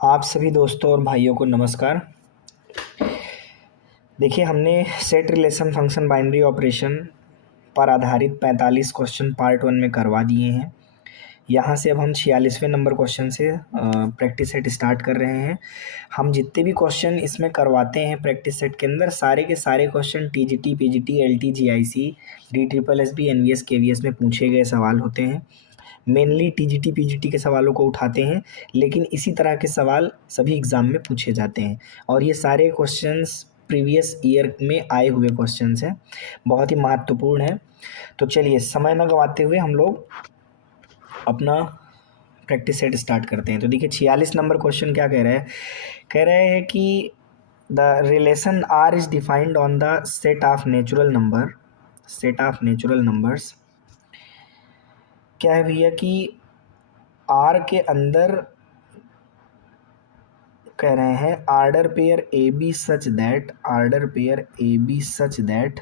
आप सभी दोस्तों और भाइयों को नमस्कार। देखिए, हमने set relation function binary operation पर आधारित 45 क्वेश्चन पार्ट 1 में करवा दिए हैं। यहाँ से अब हम 46वें नंबर क्वेश्चन से प्रैक्टिस सेट स्टार्ट कर रहे हैं। हम जितने भी क्वेश्चन इसमें करवाते हैं प्रैक्टिस सेट के अंदर, सारे के सारे question TGT, PGT, LT, GIC, DSSS, NVS, KVS में पूछे गए सवाल होते हैं। मेनली टीजीटी पीजीटी के सवालों को उठाते हैं, लेकिन इसी तरह के सवाल सभी एग्ज़ाम में पूछे जाते हैं और ये सारे क्वेश्चंस प्रीवियस ईयर में आए हुए क्वेश्चंस हैं, बहुत ही महत्वपूर्ण है। तो चलिए, समय न गंवाते हुए हम लोग अपना प्रैक्टिस सेट स्टार्ट करते हैं। तो देखिए, 46 नंबर क्वेश्चन क्या कह रहे हैं कि the relation R is defined on the set of natural numbers. क्या है भैया कि आर के अंदर कह रहे हैं order pair a b such that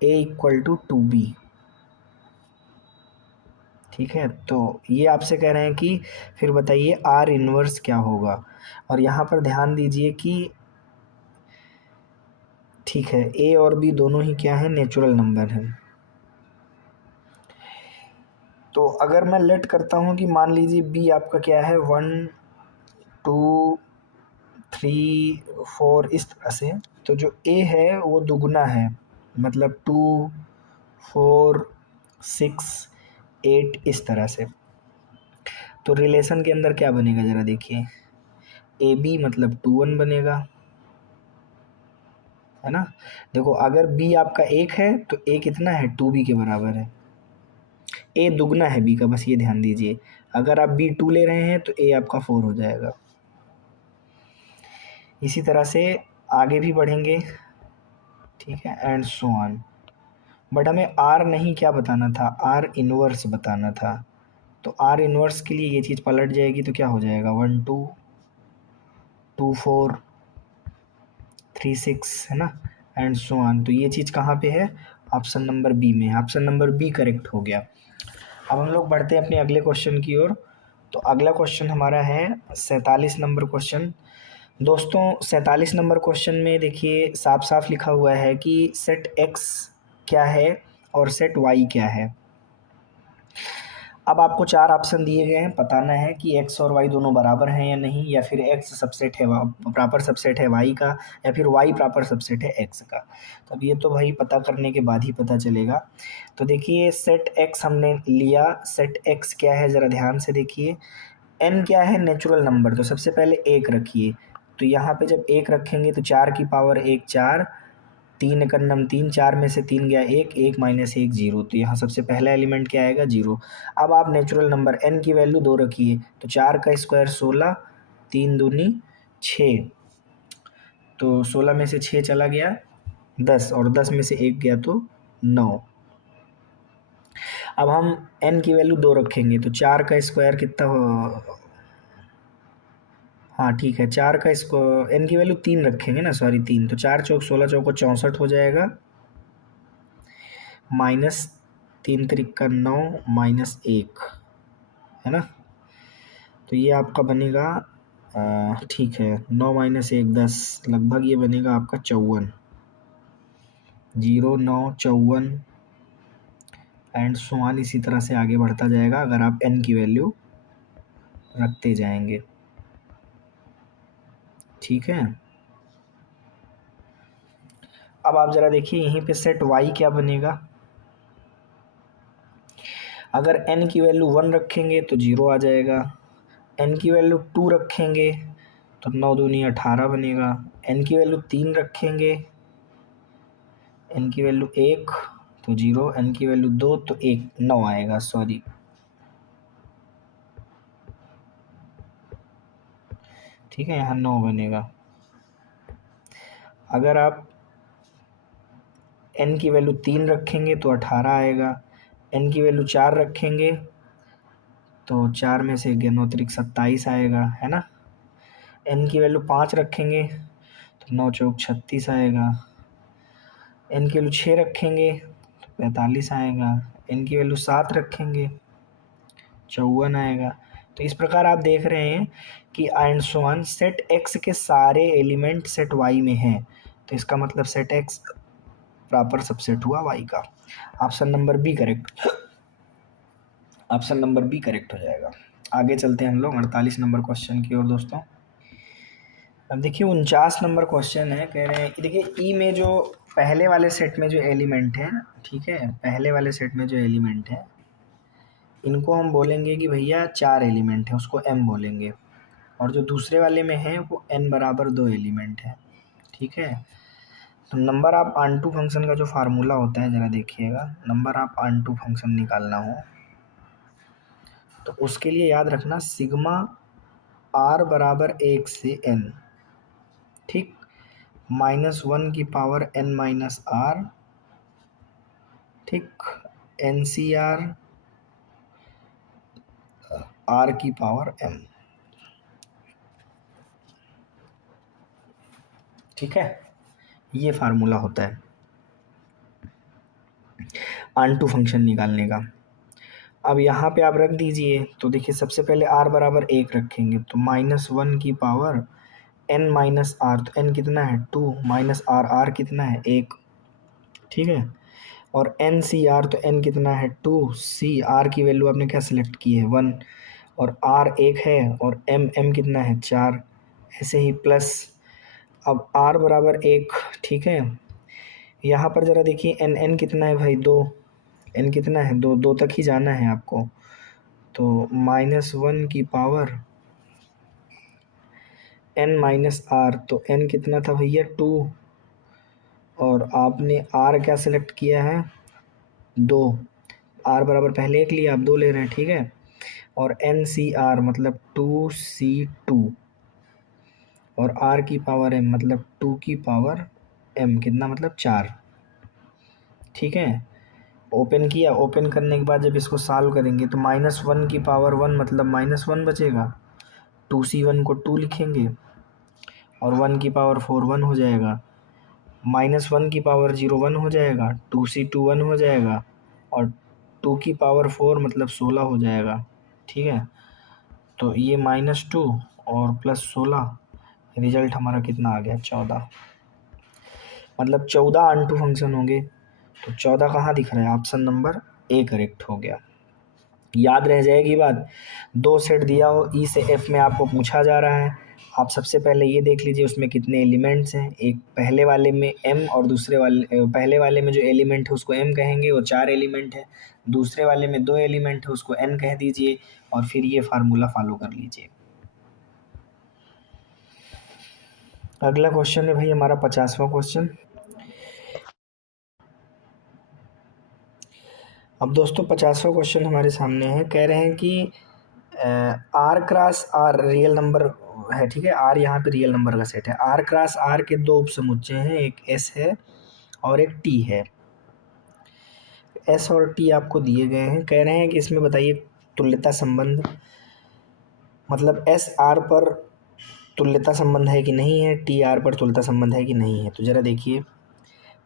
a equal to 2b। ठीक है, तो ये आपसे कह रहे हैं कि फिर बताइए आर इनवर्स क्या होगा। और यहाँ पर ध्यान दीजिए कि ठीक है, ए और बी दोनों ही क्या है, नेचुरल नंबर हैं। तो अगर मैं लेट करता हूँ कि मान लीजिए बी आपका क्या है, 1 2 3 4 इस तरह से, तो जो ए है वो दुगना है, मतलब 2 4 6 8 इस तरह से। तो रिलेशन के अंदर क्या बनेगा ज़रा देखिए, ए बी मतलब 2 1 बनेगा, है ना। देखो, अगर बी आपका 1 है तो ए कितना है, 2b के बराबर है। ए दुगना है बी का, बस ये ध्यान दीजिए। अगर आप बी 2 ले रहे हैं तो ए आपका 4 हो जाएगा। इसी तरह से आगे भी बढ़ेंगे, ठीक है, एंड सो ऑन। बट हमें आर नहीं क्या बताना था, आर इनवर्स बताना था। तो आर इनवर्स के लिए ये चीज़ पलट जाएगी, तो क्या हो जाएगा, 1 2 2 4 3 6, है ना, एंड सो ऑन। तो ये चीज़ कहाँ पे है, ऑप्शन नंबर बी में है। ऑप्शन नंबर बी करेक्ट हो गया। अब हम लोग बढ़ते हैं अपने अगले क्वेश्चन की ओर। तो अगला क्वेश्चन हमारा है 47 नंबर क्वेश्चन। दोस्तों, 47 नंबर क्वेश्चन में देखिए साफ साफ लिखा हुआ है कि सेट एक्स क्या है और सेट वाई क्या है। अब आपको 4 ऑप्शन दिए गए हैं, बताना है कि एक्स और वाई दोनों बराबर हैं या नहीं, या फिर एक्स सबसेट है, प्रॉपर सबसेट है वाई का, या फिर वाई प्रॉपर सबसेट है एक्स का। तो अब ये तो भाई पता करने के बाद ही पता चलेगा। तो देखिए, सेट एक्स हमने लिया। सेट एक्स क्या है ज़रा ध्यान से देखिए। एन क्या है, नेचुरल नंबर, तो सबसे पहले 1 रखिए। तो यहाँ पे जब 1 रखेंगे तो 4 की पावर 1 4, 3 एकन्नम 3, 4 में से 3 गया 1, 1 माइनस 1 0। तो यहाँ सबसे पहला एलिमेंट क्या आएगा, 0। अब आप नेचुरल नंबर n की वैल्यू 2 रखिए। तो 4 का स्क्वायर 16, 3 दूनी 6, तो 16 में से 6 चला गया 10, और 10 में से 1 गया तो 9। अब हम n की वैल्यू 2 रखेंगे, तो 4 का स्क्वायर कितना हो, हाँ ठीक है, 4 का इसको n की वैल्यू 3 रखेंगे ना, सॉरी 3, तो 4 चौक 16, चौको 64 हो जाएगा, माइनस 3 त्रिक 9 माइनस 1, है ना। तो ये आपका बनेगा ठीक है, 9 माइनस 1 10, लगभग ये बनेगा आपका 54, 0 9 54 एंड सो ऑन। इसी तरह से आगे बढ़ता जाएगा अगर आप n की वैल्यू रखते जाएंगे, ठीक है। अब आप ज़रा देखिए यहीं पे सेट y क्या बनेगा। अगर n की वैल्यू 1 रखेंगे तो 0 आ जाएगा, n की वैल्यू 2 रखेंगे तो 9 दूनी 18 बनेगा, n की वैल्यू 3 रखेंगे, n की वैल्यू 1 तो 0, n की वैल्यू 2 तो 1 9 आएगा, सॉरी, ठीक है, यहाँ 9 बनेगा। अगर आप n की वैल्यू 3 रखेंगे तो 18 आएगा, n की वैल्यू 4 रखेंगे तो 4 में से 9 त्रिक 27 आएगा, है ना। n की वैल्यू 5 रखेंगे तो 9 चौक 36 आएगा, n की वैल्यू 6 रखेंगे तो 45 आएगा, n की वैल्यू 7 रखेंगे 54 आएगा, तो इस प्रकार आप देख रहे हैं कि and so on set x के सारे एलिमेंट सेट वाई में हैं, तो इसका मतलब सेट एक्स प्रॉपर सबसेट हुआ वाई का। Option number b correct, option number b correct हो जाएगा। आगे चलते हैं हम लोग 48 नंबर क्वेश्चन की ओर दोस्तों। अब देखिए 49 नंबर क्वेश्चन है, कह रहे हैं कि देखिए ई में जो पहले वाले सेट में जो एलिमेंट है, ठीक है, पहले वाले सेट में जो एलिमेंट है इनको हम बोलेंगे कि भैया 4 एलिमेंट है, उसको एम बोलेंगे, और जो दूसरे वाले में है वो n बराबर 2 एलिमेंट है, ठीक है। तो नंबर ऑफ आंटू फंक्शन का जो फार्मूला होता है ज़रा देखिएगा, नंबर ऑफ आंटू फंक्शन निकालना हो तो उसके लिए याद रखना सिग्मा r बराबर 1 से n, ठीक, -1 की पावर n माइनस r, ठीक, NCR r की पावर m, ठीक है, ये फार्मूला होता है आंटू फंक्शन निकालने का। अब यहाँ पे आप रख दीजिए, तो देखिए सबसे पहले r बराबर 1 रखेंगे, तो -1 की पावर n माइनस आर, तो n कितना है 2 माइनस आर, आर कितना है 1, ठीक है, और एन सी आर, तो n कितना है 2 सी, r की वैल्यू आपने क्या सिलेक्ट की है 1, और r 1 है, और m कितना है 4, ऐसे ही प्लस, अब r बराबर 1, ठीक है, यहाँ पर ज़रा देखिए n कितना है भाई 2, n कितना है 2, 2 तक ही जाना है आपको, तो -1 की पावर n माइनस आर, तो n कितना था भैया 2, और आपने r क्या सिलेक्ट किया है 2, r बराबर पहले 1 लिया, आप 2 ले रहे हैं, ठीक है, और NCR मतलब 2C2, और r की पावर m मतलब 2 की पावर m, कितना मतलब 4, ठीक है। ओपन किया, ओपन करने के बाद जब इसको सॉल्व करेंगे तो -1 की पावर 1 मतलब -1 बचेगा, 2C1 को 2 लिखेंगे, और 1 की पावर 4 1 हो जाएगा, -1 की पावर 0 1 हो जाएगा, 2C2 1 हो जाएगा, और 2 की पावर 4 मतलब 16 हो जाएगा, ठीक है। तो ये -2 और +16, रिजल्ट हमारा कितना आ गया 14, मतलब 14 आंटू फंक्शन होंगे, तो 14 कहाँ दिख रहा है, ऑप्शन नंबर ए करेक्ट हो गया। याद रह जाएगी बात, 2 सेट दिया हो ई से एफ में आपको पूछा जा रहा है, आप सबसे पहले ये देख लीजिए उसमें कितने एलिमेंट्स हैं, एक पहले वाले में m, और दूसरे वाले पहले वाले में जो एलिमेंट है उसको m कहेंगे, वो 4 एलिमेंट है, दूसरे वाले में 2 एलिमेंट है उसको n कह दीजिए, और फिर ये फार्मूला फॉलो कर लीजिए। अगला क्वेश्चन है भाई हमारा 50वां क्वेश्चन। अब दोस्तों 50वां क्वेश्चन हमारे सामने है, कह रहे हैं कि R cross R real number है, ठीक है, आर यहाँ पे रियल नंबर का सेट है, आर क्रॉस आर के 2 उपसमुच्चय हैं, एक एस है और एक टी है, एस और टी आपको दिए गए हैं, कह रहे हैं कि इसमें बताइए तुल्यता संबंध, मतलब एस आर पर तुल्यता संबंध है कि नहीं है, टी आर पर तुल्यता संबंध है कि नहीं है। तो ज़रा देखिए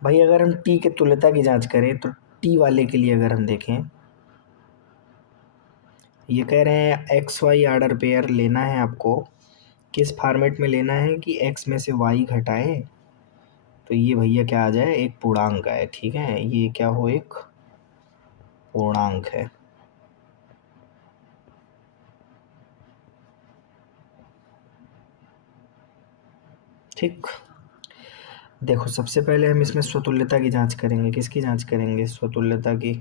भाई, अगर हम टी के तुल्यता की जांच करें तो टी वाले के लिए अगर हम देखें, ये कह रहे हैं एक्स वाई आर्डर पेयर लेना है आपको, किस फॉर्मेट में लेना है कि x में से y घटाएं, तो ये भैया क्या आ जाए, एक पूर्णांक आए, ठीक है, ये क्या हो, एक पूर्णांक है, ठीक। देखो सबसे पहले हम इसमें स्वतुल्यता की जांच करेंगे, किसकी जांच करेंगे, स्वतुल्यता की।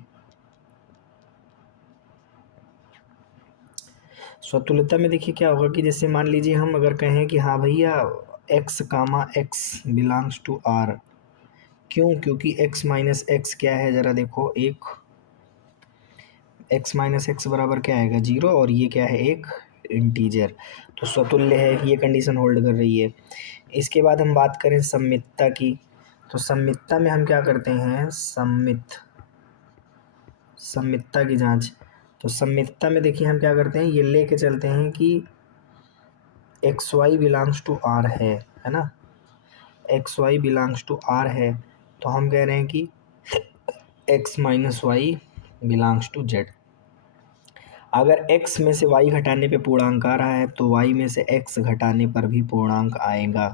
स्वतुल्यता में देखिए क्या होगा कि जैसे मान लीजिए हम अगर कहें कि हाँ भैया x comma x belongs to r, क्यों, क्योंकि x माइनस एक्स क्या है, ज़रा देखो, एक x माइनस एक्स बराबर क्या आएगा 0, और ये क्या है एक इंटीजर, तो स्वतुल्य है, ये कंडीशन होल्ड कर रही है। इसके बाद हम बात करें सममितता की, तो सममितता में हम क्या करते हैं, सममितता की जांच, तो सममितता में देखिए हम क्या करते हैं, ये लेके चलते हैं कि x y belongs to R है ना, x y belongs to R है, तो हम कह रहे हैं कि x minus y belongs to z. अगर x में से y घटाने पे पूर्णांक आ रहा है तो y में से x घटाने पर भी पूर्णांक आएगा।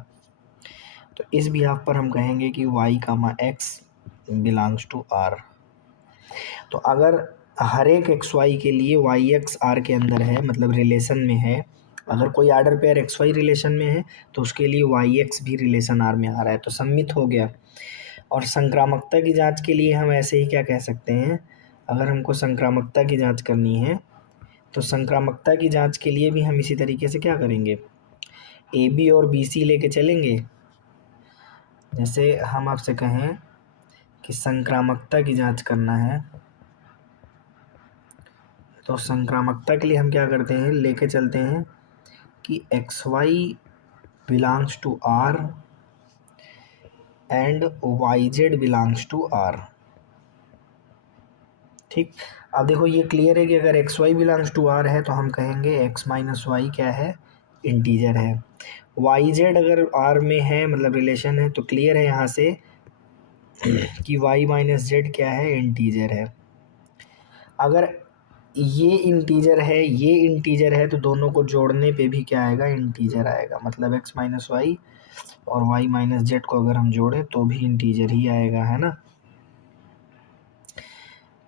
तो इस बिहाफ पर हम कहेंगे कि y comma x belongs to r। तो अगर हर एक xy के लिए yx r के अंदर है, मतलब रिलेशन में है, अगर कोई आर्डर पेयर xy रिलेशन में है तो उसके लिए yx भी रिलेशन r में आ रहा है, तो सम्मित हो गया। और संक्रामकता की जांच के लिए हम ऐसे ही क्या कह सकते हैं, अगर हमको संक्रामकता की जांच करनी है तो संक्रामकता की जांच के लिए भी हम इसी तरीके से क्या करेंगे, ए बी और बी सी लेके चलेंगे। जैसे हम आपसे कहें कि संक्रामकता की जांच करना है तो संक्रामकता के लिए हम क्या करते हैं, लेके चलते हैं कि x y belongs to R and y z belongs to R. ठीक, अब देखो ये क्लियर है कि अगर x y belongs to R है तो हम कहेंगे एक्स माइनस वाई क्या है, इंटीजर है। वाई जेड अगर आर में है, मतलब रिलेशन है, तो क्लियर है यहाँ से कि वाई माइनस जेड क्या है, इंटीजर है। अगर ये इंटीजर है, ये इंटीजर है, तो दोनों को जोड़ने पे भी क्या आएगा, इंटीजर आएगा। मतलब एक्स माइनस वाई और वाई माइनस जेड को अगर हम जोड़ें तो भी इंटीजर ही आएगा, है ना।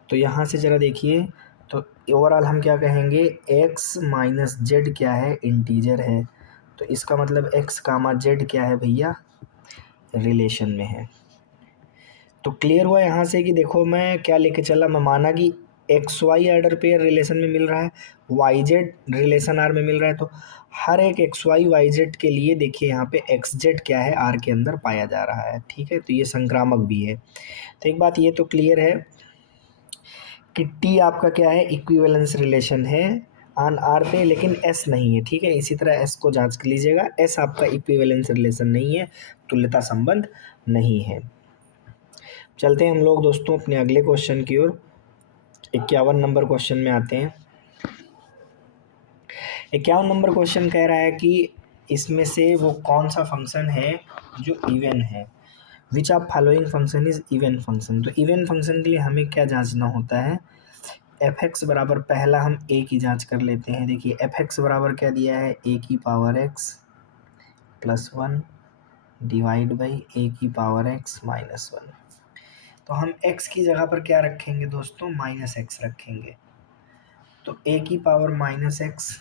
तो यहाँ से ज़रा देखिए, तो ओवरऑल हम क्या कहेंगे, एक्स माइनस जेड क्या है, इंटीजर है। तो इसका मतलब एक्स कामा जेड क्या है भैया, रिलेशन में है। तो क्लियर हुआ यहाँ से कि देखो मैं क्या लेके चला, मैं माना कि x y order pair relation में मिल रहा है, वाई जेड रिलेशन आर में मिल रहा है, तो हर एक एक्स वाई जेड के लिए देखिए यहाँ पे एक्स जेड क्या है, आर के अंदर पाया जा रहा है। ठीक है, तो ये संक्रामक भी है। तो एक बात ये तो क्लियर है कि टी आपका क्या है, इक्विवेलेंस रिलेशन है ऑन आर पे, लेकिन एस नहीं है। ठीक है, इसी तरह एस को जांच कर लीजिएगा, एस आपका इक्विवेलेंस रिलेशन नहीं है, तुल्यता संबंध नहीं है। चलते हैं हम लोग दोस्तों अपने अगले क्वेश्चन की ओर। 51 नंबर क्वेश्चन में आते हैं। 51 नंबर क्वेश्चन कह रहा है कि इसमें से वो कौन सा फंक्शन है जो इवन है, which of following function is even function. तो इवन फंक्शन के लिए हमें क्या जांचना होता है, एफ एक्स बराबर, पहला हम ए की जांच कर लेते हैं। देखिए एफ एक्स बराबर क्या दिया है, ए की power x plus one divide by a की पावर एक्स माइनस वन। तो हम x की जगह पर क्या रखेंगे दोस्तों, माइनस एक्स रखेंगे। तो a की power minus x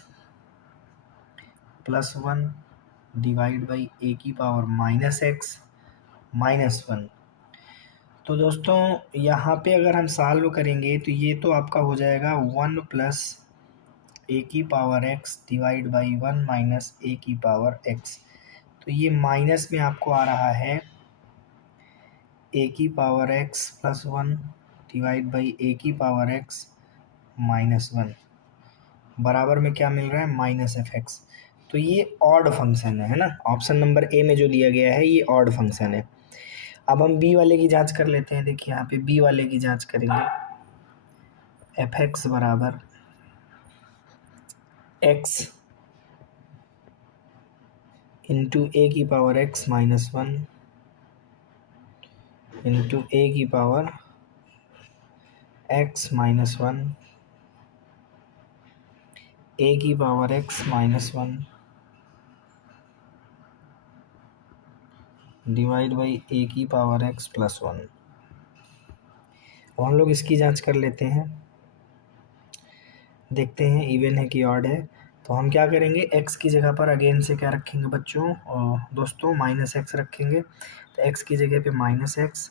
plus one divide by a की power minus x minus one. तो दोस्तों यहाँ पे अगर हम सॉल्व करेंगे तो ये तो आपका हो जाएगा वन प्लस ए की power x divide by one minus a की पावर एक्स। तो ये माइनस में आपको आ रहा है ए की power x plus one divide by a की पावर एक्स माइनस वन, बराबर में क्या मिल रहा है, माइनस एफ एक्स। तो ये ऑड फंक्शन है ना, ऑप्शन नंबर ए में जो दिया गया है ये ऑड फंक्शन है। अब हम बी वाले की जांच कर लेते हैं। देखिए यहाँ पे बी वाले की जांच करेंगे, एफ एक्स बराबर एक्स इंटू ए की power x minus one into a की power x minus one a की power x minus one divide by a की पावर एक्स प्लस वन। हम लोग इसकी जांच कर लेते हैं, देखते हैं इवन है कि ऑड है। तो हम क्या करेंगे, x की जगह पर अगेन से क्या रखेंगे बच्चों और दोस्तों, माइनस एक्स रखेंगे। तो x की जगह पे माइनस एक्स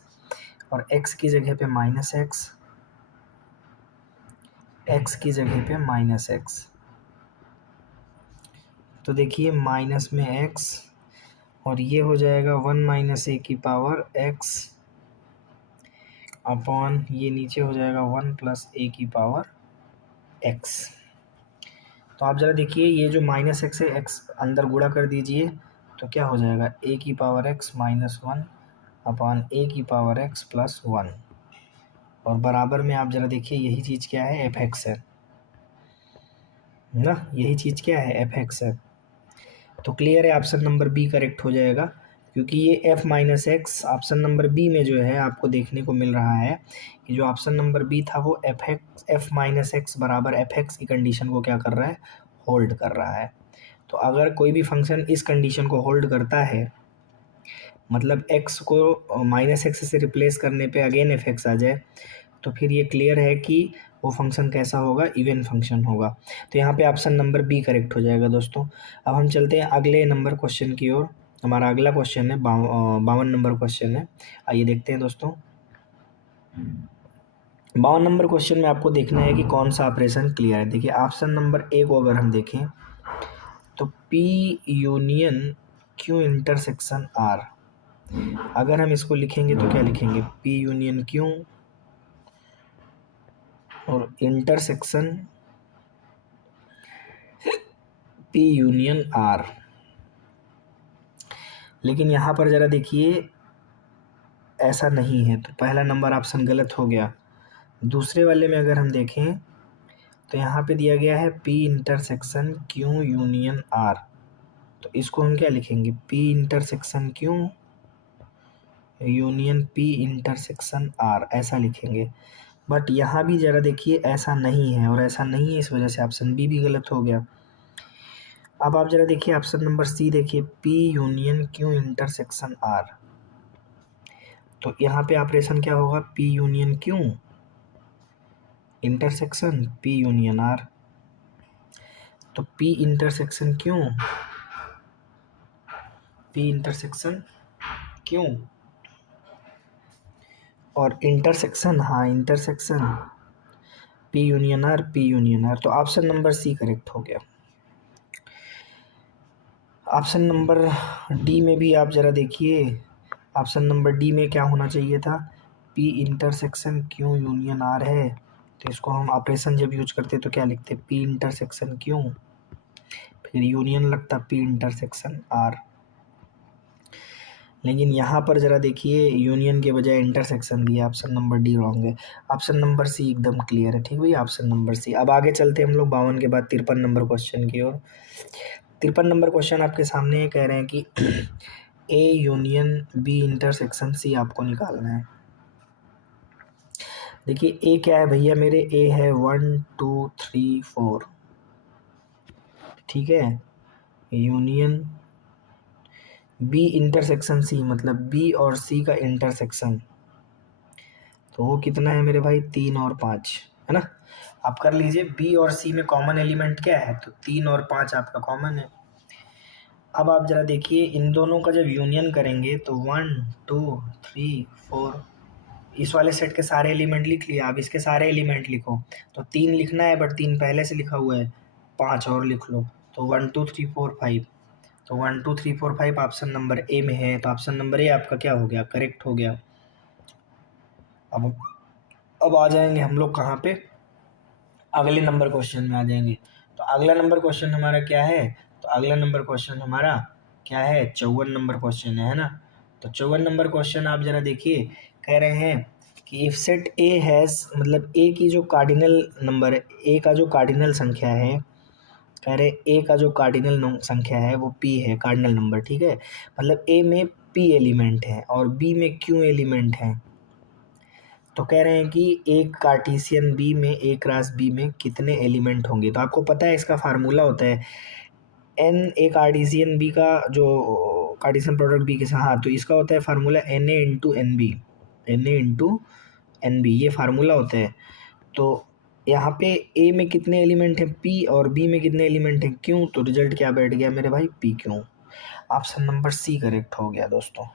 और x की जगह पे माइनस एक्स, x की जगह पे माइनस एक्स। तो देखिए माइनस में x और ये हो जाएगा वन माइनस ए की पावर x अपॉन ये नीचे हो जाएगा वन प्लस ए की पावर x। तो आप ज़रा देखिए ये जो माइनस एक्स है, एक्स अंदर गुणा कर दीजिए तो क्या हो जाएगा, ए की power x minus one upon a की पावर एक्स प्लस वन, और बराबर में आप ज़रा देखिए यही चीज़ क्या है, एफ एक्स है ना, यही चीज़ क्या है, एफ एक्स है। तो क्लियर है, ऑप्शन नंबर बी करेक्ट हो जाएगा। क्योंकि ये f minus x option number b में जो है आपको देखने को मिल रहा है कि जो ऑप्शन नंबर बी था वो एफ माइनस एक्स बराबर एफ एक्स की कंडीशन को क्या कर रहा है, होल्ड कर रहा है। तो अगर कोई भी फंक्शन इस कंडीशन को होल्ड करता है, मतलब एक्स को माइनस एक्स से रिप्लेस करने पे अगेन एफ एक्स आ जाए, तो फिर ये क्लियर है कि वो फंक्शन कैसा होगा, इवन फंक्शन होगा। तो यहाँ पे ऑप्शन नंबर बी करेक्ट हो जाएगा दोस्तों। अब हम चलते हैं अगले नंबर क्वेश्चन की ओर। हमारा अगला क्वेश्चन है 52 नंबर क्वेश्चन है। आइए देखते हैं दोस्तों। 52 नंबर क्वेश्चन में आपको देखना है कि कौन सा ऑपरेशन क्लियर है। देखिए ऑप्शन नंबर ए को अगर हम देखें तो p union Q intersection R, अगर हम इसको लिखेंगे तो क्या लिखेंगे, पी यूनियन क्यू और इंटरसेक्शन पी यूनियन आर। लेकिन यहाँ पर ज़रा देखिए ऐसा नहीं है, तो पहला नंबर ऑप्शन गलत हो गया। दूसरे वाले में अगर हम देखें तो यहाँ पे दिया गया है p intersection q union R, तो इसको हम क्या लिखेंगे, p intersection q union p intersection R, ऐसा लिखेंगे। बट यहाँ भी ज़रा देखिए ऐसा नहीं है, और ऐसा नहीं है इस वजह से ऑप्शन बी भी गलत हो गया। अब आप ज़रा देखिए ऑप्शन नंबर सी देखिए, P union Q intersection R, तो यहाँ पे ऑपरेशन क्या होगा, P union Q intersection P union R. तो P intersection Q, P intersection Q और इंटरसेक्शन, हाँ intersection P union R, P union R, तो ऑप्शन नंबर सी करेक्ट हो गया। ऑप्शन नंबर डी में भी आप ज़रा देखिए, ऑप्शन नंबर डी में क्या होना चाहिए था, p intersection q union R है, तो इसको हम ऑपरेशन जब यूज करते तो क्या लिखते, पी इंटरसेक्शन क्यू फिर यूनियन लगता पी इंटरसेक्शन आर। लेकिन यहाँ पर ज़रा देखिए यूनियन के बजाय इंटरसेक्शन दिया, ऑप्शन नंबर डी रॉन्ग है। ऑप्शन नंबर सी एकदम क्लियर है, ठीक भैया, ऑप्शन नंबर सी। अब आगे चलते हैं हम लोग 52 के बाद 53 नंबर क्वेश्चन की ओर। 53 नंबर क्वेश्चन आपके सामने कह रहे हैं कि a union b intersection c आपको निकालना है। देखिए ए क्या है भैया मेरे, ए है 1 2 3 4, ठीक है, यूनियन बी इंटरसेक्शन सी, मतलब बी और सी का इंटरसेक्शन, तो वो कितना है मेरे भाई, 3 और 5 है ना। आप कर लीजिए, बी और सी में कॉमन एलिमेंट क्या है, तो 3 और 5 आपका कॉमन है। अब आप ज़रा देखिए इन दोनों का जब यूनियन करेंगे तो 1 2 3 4, इस वाले सेट के सारे एलिमेंट लिख लिए, आप इसके सारे एलिमेंट लिखो, तो 3 लिखना है बट 3 पहले से लिखा हुआ है, 5 और लिख लो, तो 1 2 3 4 5, तो 1 2 3 4 5 ऑप्शन नंबर ए में है, तो ऑप्शन नंबर ए आपका क्या हो गया, करेक्ट हो गया। अब आ जाएंगे हम लोग कहाँ पे, अगले नंबर क्वेश्चन में आ जाएंगे। तो अगला नंबर क्वेश्चन हमारा क्या है, तो अगला नंबर क्वेश्चन हमारा क्या है, 54 नंबर क्वेश्चन है ना। तो 54 नंबर क्वेश्चन आप जरा देखिए, कह रहे हैं कि इफ सेट ए हैज़, मतलब ए की जो कार्डिनल नंबर है, ए का जो कार्डिनल संख्या है, कह रहे ए का जो कार्डिनल संख्या है वो पी है, कार्डिनल नंबर, ठीक है, मतलब ए में पी एलिमेंट है और बी में क्यू एलिमेंट है। तो कह रहे हैं कि एक कार्टेशियन बी में ए क्रॉस बी में कितने एलिमेंट होंगे। तो आपको पता है इसका फार्मूला होता है एन, ए कार्टेशियन बी का जो कार्टेशियन प्रोडक्ट बी के साथ, हाँ, तो इसका होता है फार्मूला एन ए इंटू एन बी, एन ए इंटू एन बी, ये फार्मूला होता है। तो यहाँ पे ए में कितने एलिमेंट हैं, पी, और बी में कितने एलिमेंट हैं, क्यू, तो रिजल्ट क्या बैठ गया मेरे भाई, पी क्यू। ऑप्शन नंबर सी करेक्ट हो गया दोस्तों।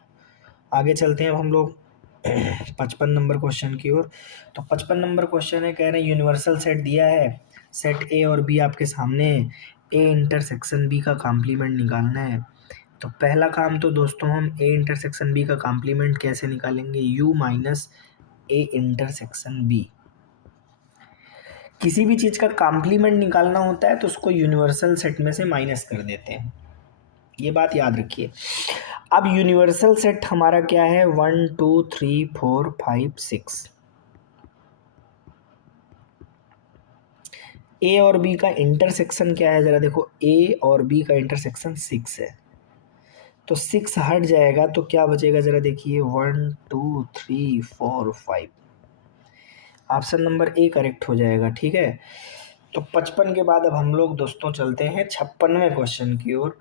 आगे चलते हैं अब हम लोग 55 नंबर क्वेश्चन की ओर। तो 55 नंबर क्वेश्चन है, कह रहे हैं यूनिवर्सल सेट दिया है, सेट ए और बी आपके सामने है, ए इंटरसेक्शन बी का कॉम्प्लीमेंट निकालना है। तो पहला काम तो दोस्तों हम ए इंटरसेक्शन बी का कॉम्प्लीमेंट कैसे निकालेंगे, u minus a intersection b. किसी भी चीज़ का कॉम्प्लीमेंट निकालना होता है तो उसको यूनिवर्सल सेट में से माइनस कर देते हैं, ये बात याद रखिए। अब यूनिवर्सल सेट हमारा क्या है, 1 2 3 4 5 6, ए और बी का इंटरसेक्शन क्या है, जरा देखो, ए और बी का इंटरसेक्शन 6 है। तो 6 हट जाएगा तो क्या बचेगा ज़रा देखिए, 1 2 3 4 5। ऑप्शन नंबर ए करेक्ट हो जाएगा। ठीक है, तो 55 के बाद अब हम लोग दोस्तों चलते हैं 56वें क्वेश्चन की ओर।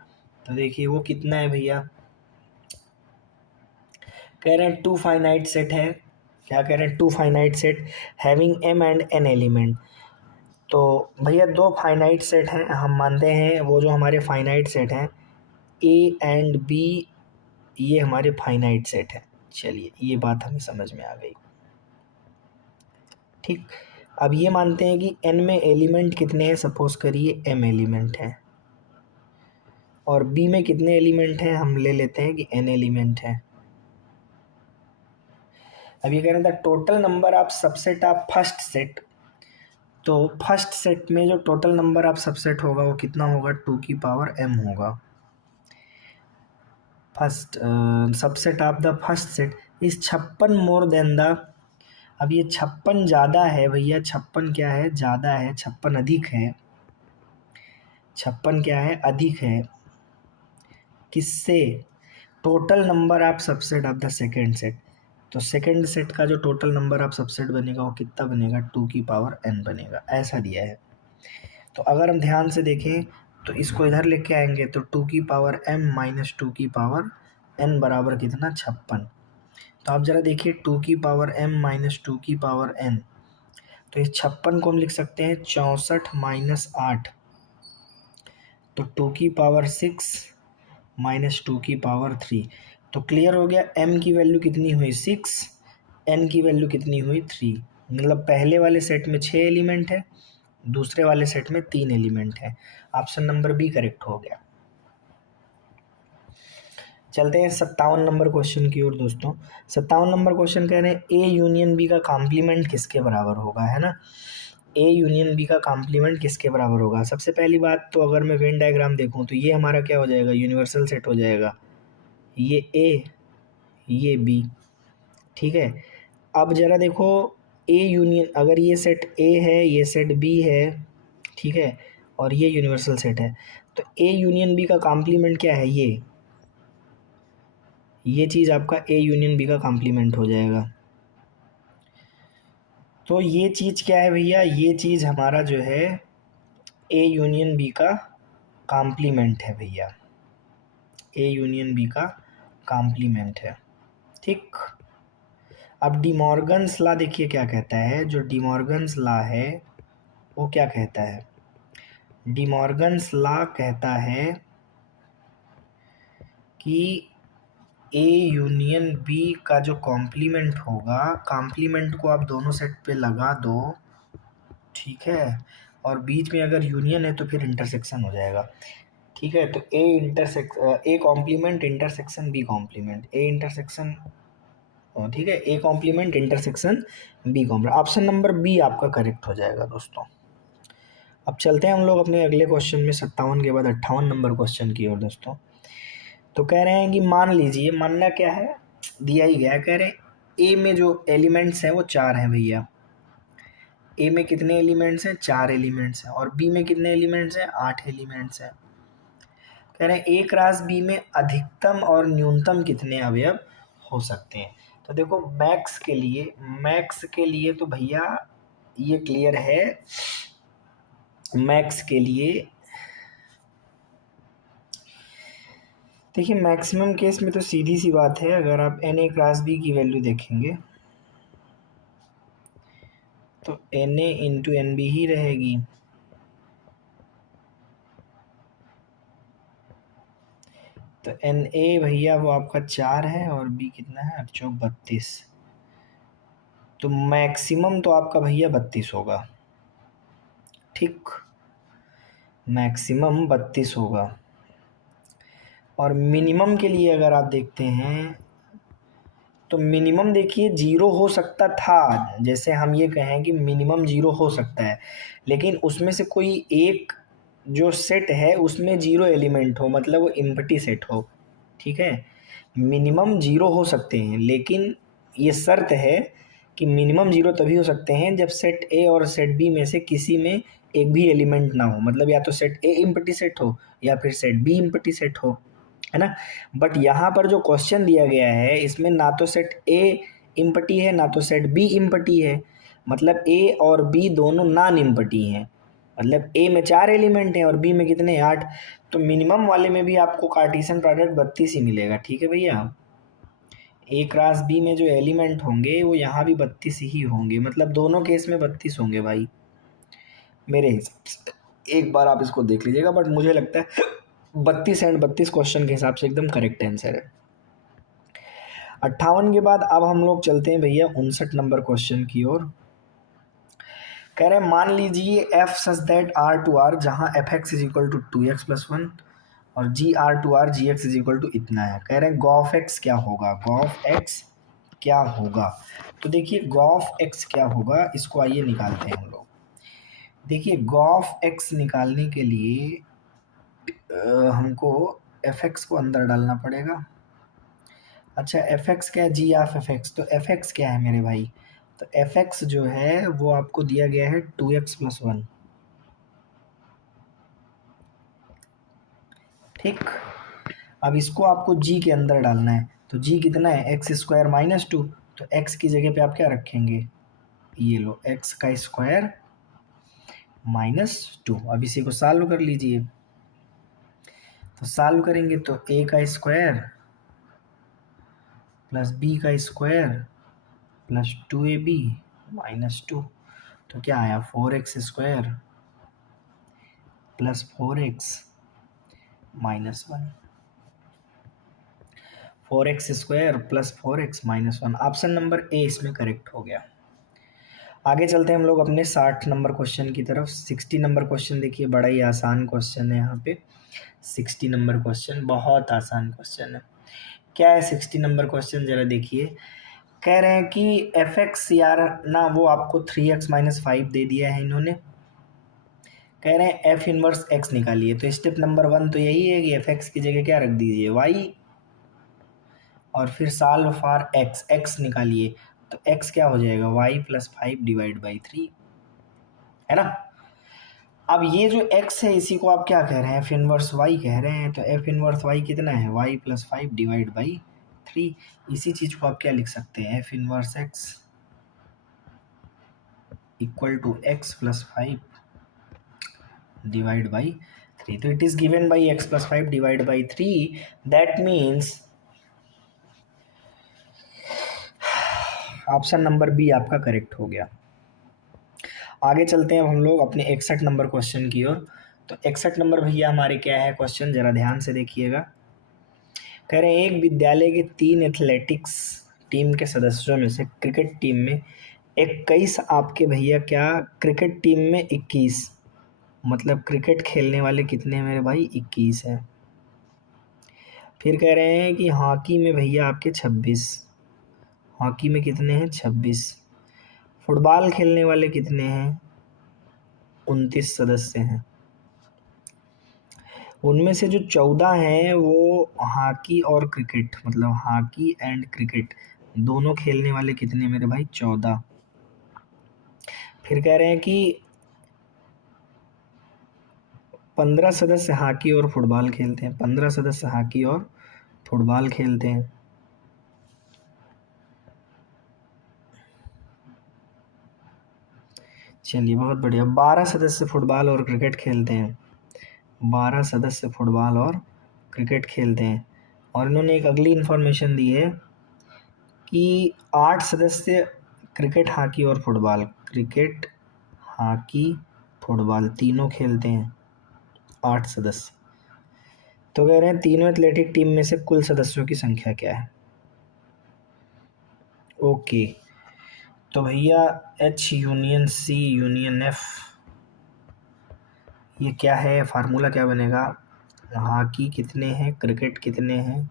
तो देखिए वो कितना है भैया, कह रहे हैं टू फाइनाइट सेट है। क्या कह रहे हैं, two finite set having m and n element. तो भैया दो फाइनाइट सेट हैं, हम मानते हैं वो जो हमारे फाइनाइट सेट हैं ए एंड बी, ये हमारे फाइनाइट सेट है। चलिए ये बात हमें समझ में आ गई। ठीक, अब ये मानते हैं कि एन में एलिमेंट कितने हैं, सपोज करिए एम एलिमेंट है, और बी में कितने एलिमेंट हैं, हम ले लेते हैं कि एन एलिमेंट है। अब ये कह रहे थे total number of subset of first set. तो फर्स्ट सेट में जो टोटल नंबर ऑफ सबसेट होगा वो कितना होगा, 2 की पावर m होगा। First subset of the first set is 56 more than the. अब ये 56 ज़्यादा है भैया, 56 क्या है, ज़्यादा है, 56 अधिक है। 56 क्या है, अधिक है किससे, total number of subset of the second set. तो सेकेंड सेट का जो टोटल नंबर ऑफ सबसेट बनेगा वो कितना बनेगा, 2 की पावर n बनेगा, ऐसा दिया है। तो अगर हम ध्यान से देखें तो इसको इधर लेके आएंगे तो 2 की पावर m माइनस 2 की पावर n बराबर कितना, 56। तो आप ज़रा देखिए 2 की पावर m माइनस 2 की पावर n, तो इस 56 को हम लिख सकते हैं 64 माइनस 8, तो 2 की पावर 6 माइनस 2 की पावर 3। तो क्लियर हो गया, m की वैल्यू कितनी हुई 6, n की वैल्यू कितनी हुई 3। मतलब पहले वाले सेट में 6 एलिमेंट है, दूसरे वाले सेट में 3 एलिमेंट है। ऑप्शन नंबर बी करेक्ट हो गया। चलते हैं 57 नंबर क्वेश्चन की ओर दोस्तों। 57 नंबर क्वेश्चन कह रहे हैं ए यूनियन बी का कॉम्प्लीमेंट किसके बराबर होगा, है ना। ए यूनियन बी का कॉम्प्लीमेंट किसके बराबर होगा। सबसे पहली बात तो अगर मैं वेन डायग्राम देखूं तो ये हमारा क्या हो जाएगा, यूनिवर्सल सेट हो जाएगा, ये ए ये बी। ठीक है, अब ज़रा देखो ए यूनियन, अगर ये सेट ए है, ये सेट बी है, ठीक है, और ये यूनिवर्सल सेट है, तो ए यूनियन बी का कॉम्प्लीमेंट क्या है, ये चीज़ आपका ए यूनियन बी का कॉम्प्लीमेंट हो जाएगा। तो ये चीज़ क्या है भैया, ये चीज़ हमारा जो है ए यूनियन बी का कॉम्प्लीमेंट है भैया, ए यूनियन बी का कॉम्प्लीमेंट है। ठीक, अब डिमॉर्गन्स लॉ देखिए क्या कहता है, जो डिमॉर्गन्स लॉ है वो क्या कहता है, डिमॉर्गन्स लॉ कहता है कि ए यूनियन बी का जो कॉम्प्लीमेंट होगा, कॉम्प्लीमेंट को आप दोनों सेट पे लगा दो, ठीक है, और बीच में अगर यूनियन है तो फिर इंटरसेक्शन हो जाएगा। ठीक है, तो a complement intersection b complement, a intersection, ठीक है, a complement intersection b complement. Option number b आपका करेक्ट हो जाएगा दोस्तों। अब चलते हैं हम लोग अपने अगले क्वेश्चन में 57 के बाद 58 नंबर क्वेश्चन की ओर दोस्तों। तो कह रहे हैं कि मान लीजिए, मानना क्या है, दिया ही गया, कह रहे हैं ए में जो एलिमेंट्स हैं वो 4 हैं भैया। ए में कितने एलिमेंट्स हैं, 4 एलिमेंट्स हैं, और बी में कितने एलिमेंट्स हैं, 8 एलिमेंट्स हैं। कह रहे हैं ए क्रॉस बी में अधिकतम और न्यूनतम कितने अवयव हो सकते हैं। तो देखो मैक्स के लिए तो भैया ये क्लियर है, मैक्स के लिए देखिए, मैक्सिमम केस में तो सीधी सी बात है, अगर आप एन ए क्रॉस बी की वैल्यू देखेंगे तो एन ए इंटू एन बी ही रहेगी। तो एन ए भैया वो आपका 4 है, और बी कितना है, 32। तो मैक्सिमम तो आपका भैया 32 होगा। ठीक, मैक्सिमम 32 होगा। और मिनिमम के लिए अगर आप देखते हैं तो मिनिमम देखिए 0 हो सकता था, जैसे हम ये कहें कि मिनिमम 0 हो सकता है, लेकिन उसमें से कोई एक जो सेट है उसमें 0 एलिमेंट हो, मतलब वो एम्प्टी सेट हो। ठीक है, मिनिमम 0 हो सकते हैं, लेकिन ये शर्त है कि मिनिमम 0 तभी हो सकते हैं जब सेट ए और सेट बी में से किसी में एक भी एलिमेंट ना हो, मतलब या तो सेट ए एम्प्टी सेट हो या फिर सेट बी एम्प्टी सेट हो। है ना। बट यहाँ पर जो क्वेश्चन दिया गया है इसमें ना तो सेट ए इम्पटी है ना तो सेट बी इम्पटी है, मतलब ए और बी दोनों नॉन इम्पटी हैं। मतलब ए में 4 एलिमेंट हैं और बी में कितने 8, तो मिनिमम वाले में भी आपको कार्टेशियन प्रोडक्ट 32 ही मिलेगा। ठीक है भैया, ए क्रॉस बी में जो एलिमेंट होंगे वो यहाँ भी 32 ही होंगे, मतलब दोनों केस में 32 होंगे भाई मेरे हिसाब से। एक बार आप इसको देख लीजिएगा, बट मुझे लगता है 32 एंड 32 क्वेश्चन के हिसाब से एकदम करेक्ट आंसर है। 58 के बाद अब हम लोग चलते हैं भैया 59 नंबर क्वेश्चन की ओर। कह रहे हैं मान लीजिए f such that R to R, जहाँ f x is equal to 2x plus 1 और g R to R g x is equal to इतना है। कह रहे हैं गॉफ एक्स क्या होगा, गॉफ एक्स क्या होगा। तो देखिए गॉफ एक्स क्या होगा, इसको आइए निकालते हैं हम लोग। देखिए गॉफ एक्स निकालने के लिए हमको एफ एक्स को अंदर डालना पड़ेगा। अच्छा एफ एक्स क्या है, जी ऑफ एफ एक्स, तो एफ एक्स क्या है मेरे भाई, तो एफ एक्स जो है वो आपको दिया गया है 2x प्लस 1। ठीक, अब इसको आपको g के अंदर डालना है, तो g कितना है एक्स स्क्वायर माइनस 2, तो x की जगह पे आप क्या रखेंगे, ये लो x का स्क्वायर माइनस 2। अब इसी को सॉल्व कर लीजिए, तो सॉल्व करेंगे तो a का स्क्वायर प्लस b का स्क्वायर प्लस 2ab माइनस 2, तो क्या आया 4x square plus 4x minus 1, 4x square plus 4x minus 1। Option number A इसमें करेक्ट हो गया। आगे चलते हैं हम लोग अपने 60 नंबर क्वेश्चन की तरफ। 60 नंबर क्वेश्चन देखिए बड़ा ही आसान क्वेश्चन है यहाँ पे। 60 नंबर क्वेश्चन बहुत आसान क्वेश्चन है। क्या है 60 नंबर क्वेश्चन, जरा देखिए। कह रहे हैं कि एफ एक्स यार ना वो आपको 3x माइनस 5 दे दिया है इन्होंने। कह रहे हैं एफ इनवर्स एक्स निकालिए, तो स्टेप नंबर 1 तो यही है कि एफ एक्स की जगह क्या रख दीजिए y, और फिर सॉल्व फॉर एक्स, एक्स निकालिए, तो एक्स क्या हो जाएगा y प्लस 5 डिवाइड बाई 3, है ना। अब ये जो x है इसी को आप क्या कह रहे हैं, एफ इनवर्स y कह रहे हैं, तो एफ इनवर्स y कितना है y प्लस 5 डिवाइड बाई 3। इसी चीज को आप क्या लिख सकते हैं, f inverse x equal to x plus 5 divide by 3। तो it is given by x plus 5 divide by 3, that means option number b आपका करेक्ट हो गया। आगे चलते हैं अब हम लोग अपने 61 नंबर क्वेश्चन की ओर। तो 61 नंबर भैया हमारे क्या है क्वेश्चन, जरा ध्यान से देखिएगा। कह रहे हैं एक विद्यालय के 3 एथलेटिक्स टीम के सदस्यों में से क्रिकेट टीम में 21 आपके भैया क्या, क्रिकेट टीम में 21, मतलब क्रिकेट खेलने वाले कितने हैं मेरे भाई 21 हैं। फिर कह रहे हैं कि हॉकी में भैया आपके 26, हॉकी में कितने हैं 26। फुटबॉल खेलने वाले कितने हैं 29 सदस्य हैं। उनमें से जो 14 हैं वो हॉकी और क्रिकेट, मतलब हॉकी एंड क्रिकेट दोनों खेलने वाले कितने मेरे भाई 14। फिर कह रहे हैं कि 15 सदस्य हॉकी और फुटबॉल खेलते हैं, 15 सदस्य हॉकी और फुटबॉल खेलते हैं। चलिए बहुत बढ़िया, 12 सदस्य फुटबॉल और क्रिकेट खेलते हैं, 12 सदस्य फुटबॉल और क्रिकेट खेलते हैं। और इन्होंने एक अगली इन्फॉर्मेशन दी है कि 8 सदस्य क्रिकेट हॉकी और फुटबॉल, क्रिकेट हॉकी फुटबॉल तीनों खेलते हैं 8 सदस्य। तो कह रहे हैं तीनों एथलेटिक टीम में से कुल सदस्यों की संख्या क्या है। ओके, तो भैया H union C union F, ये क्या है, फार्मूला क्या बनेगा, हॉकी कितने हैं, क्रिकेट कितने हैं,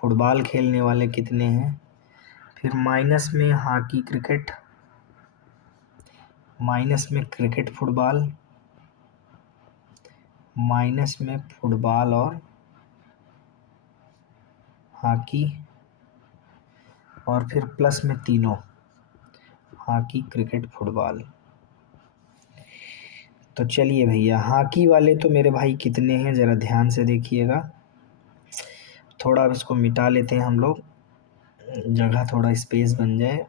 फुटबॉल खेलने वाले कितने हैं, फिर माइनस में हॉकी क्रिकेट, माइनस में क्रिकेट फुटबॉल, माइनस में फुटबॉल और हॉकी, और फिर प्लस में तीनों हॉकी क्रिकेट फुटबॉल। तो चलिए भैया हॉकी वाले तो मेरे भाई कितने हैं ज़रा ध्यान से देखिएगा। थोड़ा अब इसको मिटा लेते हैं हम लोग, जगह थोड़ा स्पेस बन जाए।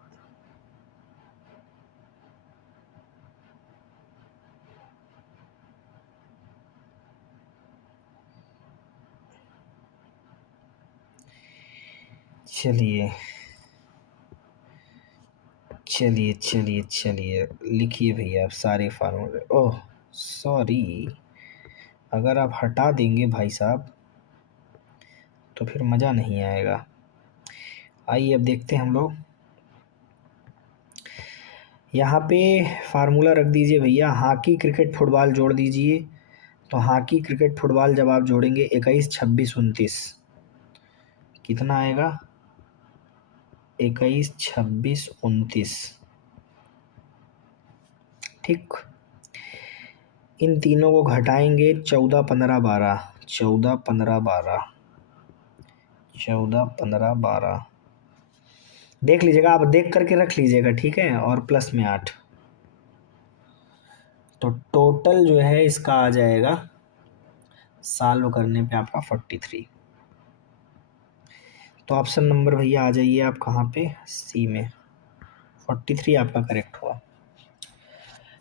चलिए चलिए चलिए चलिए, लिखिए भैया आप सारे फार्मूले। ओह सॉरी, अगर आप हटा देंगे भाई साहब तो फिर मज़ा नहीं आएगा। आइए अब देखते हैं हम लोग। यहाँ पे फार्मूला रख दीजिए भैया, हॉकी क्रिकेट फुटबॉल जोड़ दीजिए। तो हॉकी क्रिकेट फुटबॉल जब आप जोड़ेंगे 21, 26, 29 कितना आएगा? 21, 26, 29। ठीक, इन तीनों को घटाएंगे 14, 15, 12, 14, 15, 12, 14, 15, 12 देख लीजिएगा, आप देख करके रख लीजिएगा, ठीक है। और प्लस में 8, तो टोटल जो है इसका आ जाएगा सॉल्व करने पे आपका 43। तो ऑप्शन नंबर भैया आ जाइए आप कहाँ पे, सी में, 43 आपका करेक्ट हुआ।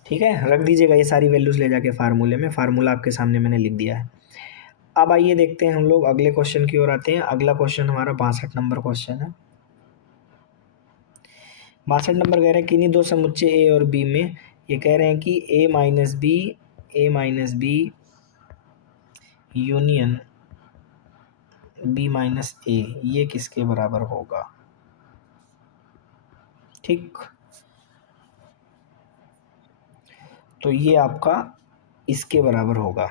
ठीक है, रख दीजिएगा ये सारी वैल्यूज़ ले जाके फार्मूले में, फार्मूला आपके सामने मैंने लिख दिया है। अब आइए देखते हैं हम लोग अगले क्वेश्चन की ओर आते हैं। अगला क्वेश्चन हमारा 62 नंबर क्वेश्चन है। 62 नंबर कह रहे हैं किन्हीं दो समुच्चय ए और बी में, ये कह रहे हैं कि A minus B union B minus A, ये किसके बराबर होगा? ठीक, तो ये आपका इसके बराबर होगा।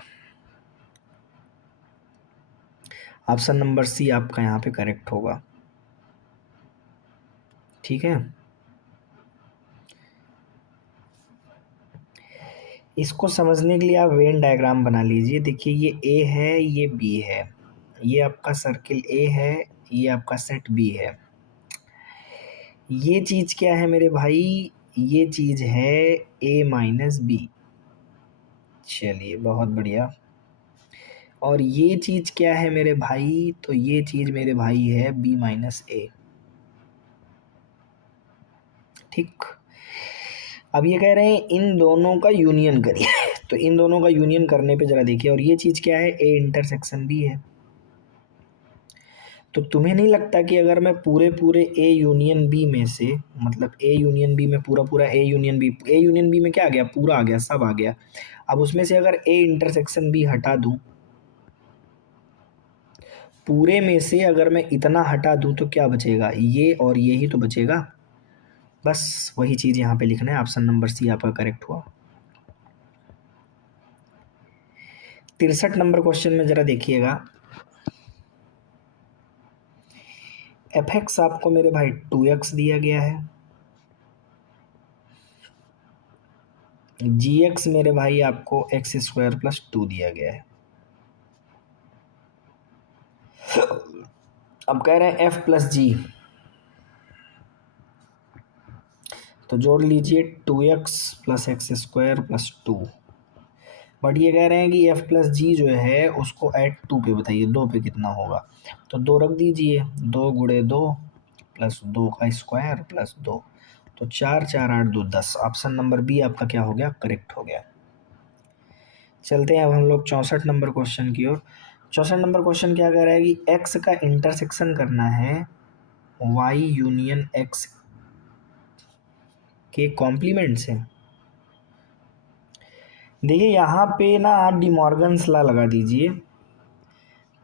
ऑप्शन नंबर सी आपका यहाँ पे करेक्ट होगा। ठीक है, इसको समझने के लिए आप वेन डायग्राम बना लीजिए। देखिए ये ए है, ये बी है, ये आपका सर्किल ए है, ये आपका सेट बी है। ये चीज़ क्या है मेरे भाई? ये चीज़ है ए माइनस बी। चलिए बहुत बढ़िया। और ये चीज़ क्या है मेरे भाई? तो ये चीज़ मेरे भाई है बी माइनस ए। ठीक, अब ये कह रहे हैं इन दोनों का यूनियन करिए। तो इन दोनों का यूनियन करने पे ज़रा देखिए, और ये चीज़ क्या है? ए इंटरसेक्शन बी है। तो तुम्हें नहीं लगता कि अगर मैं पूरे पूरे ए यूनियन बी में से, मतलब ए यूनियन बी में पूरा पूरा ए यूनियन बी में क्या आ गया? पूरा आ गया, सब आ गया। अब उसमें से अगर ए इंटरसेक्शन बी हटा दूं, पूरे में से अगर मैं इतना हटा दूं तो क्या बचेगा? ये और ये ही तो बचेगा। बस वही चीज़ यहाँ पे लिखना है। ऑप्शन नंबर सी आपका करेक्ट हुआ। 63 नंबर क्वेश्चन में ज़रा देखिएगा। एफ एक्स आपको मेरे भाई 2x दिया गया है, जी एक्स मेरे भाई आपको x² + 2 दिया गया है। अब कह रहे हैं f + g, तो जोड़ लीजिए 2x + x² + 2। बट ये कह रहे हैं कि f + g जो है उसको ऐड 2 पे बताइए, 2 पे कितना होगा? तो 2 रख दीजिए, 2 × 2 + 2 का स्क्वायर + 2, तो 4, 4, 8, 2, 10। ऑप्शन नंबर बी आपका क्या हो गया? करेक्ट हो गया। चलते हैं अब हम लोग 64 नंबर क्वेश्चन की ओर। 64 नंबर क्वेश्चन क्या कह रहा है कि x का इंटरसेक्शन करना है y यूनियन x के कॉम्प्लीमेंट से। देखिए यहाँ पे ना आप डिमॉर्गन्स लॉ लगा दीजिए,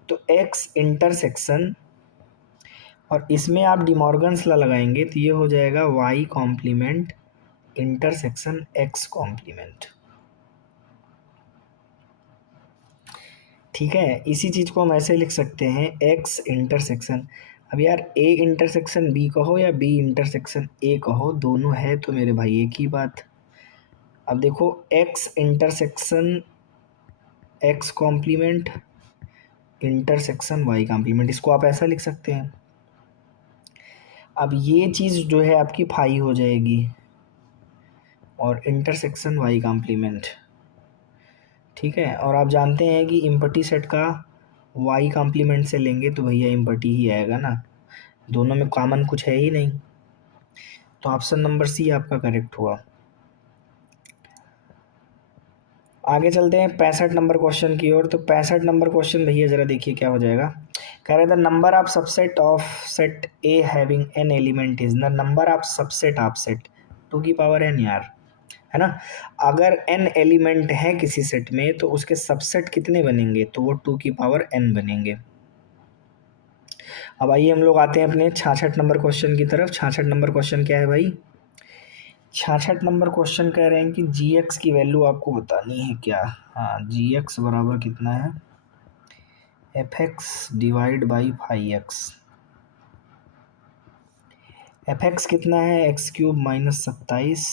तो x इंटरसेक्शन, और इसमें आप डिमॉर्गन्स लॉ लगाएंगे तो ये हो जाएगा y complement intersection x complement. ठीक है, इसी चीज़ को हम ऐसे लिख सकते हैं x इंटरसेक्शन। अब यार a इंटरसेक्शन b कहो या b इंटरसेक्शन a कहो, दोनों है तो मेरे भाई एक ही बात। अब देखो x intersection x complement intersection y complement, इसको आप ऐसा लिख सकते हैं। अब ये चीज़ जो है आपकी फाई हो जाएगी, और इंटरसेक्शन y कॉम्प्लीमेंट। ठीक है, और आप जानते हैं कि इम्पटी सेट का वाई कॉम्प्लीमेंट से लेंगे तो भैया इम्पटी ही आएगा ना, दोनों में कॉमन कुछ है ही नहीं, तो ऑप्शन नंबर सी आपका करेक्ट हुआ। आगे चलते हैं 65 नंबर क्वेश्चन की ओर। तो 65 नंबर क्वेश्चन भैया ज़रा देखिए क्या हो जाएगा। कह रहे the number of subset of set a having an element is the number of subset of set 2 की पावर n यार, है ना। अगर n एलिमेंट है किसी सेट में तो उसके सबसेट कितने बनेंगे, तो वो 2 की पावर n बनेंगे। अब आइए हम लोग आते हैं अपने 66 नंबर क्वेश्चन की तरफ। 66 नंबर क्वेश्चन क्या है भाई, 66 नंबर क्वेश्चन कह रहे हैं कि जी एक्स की वैल्यू आपको बतानी है क्या। हाँ, जी एक्स बराबर कितना है, F x divide by 5x। F x कितना है, एक्स क्यूब माइनस 27,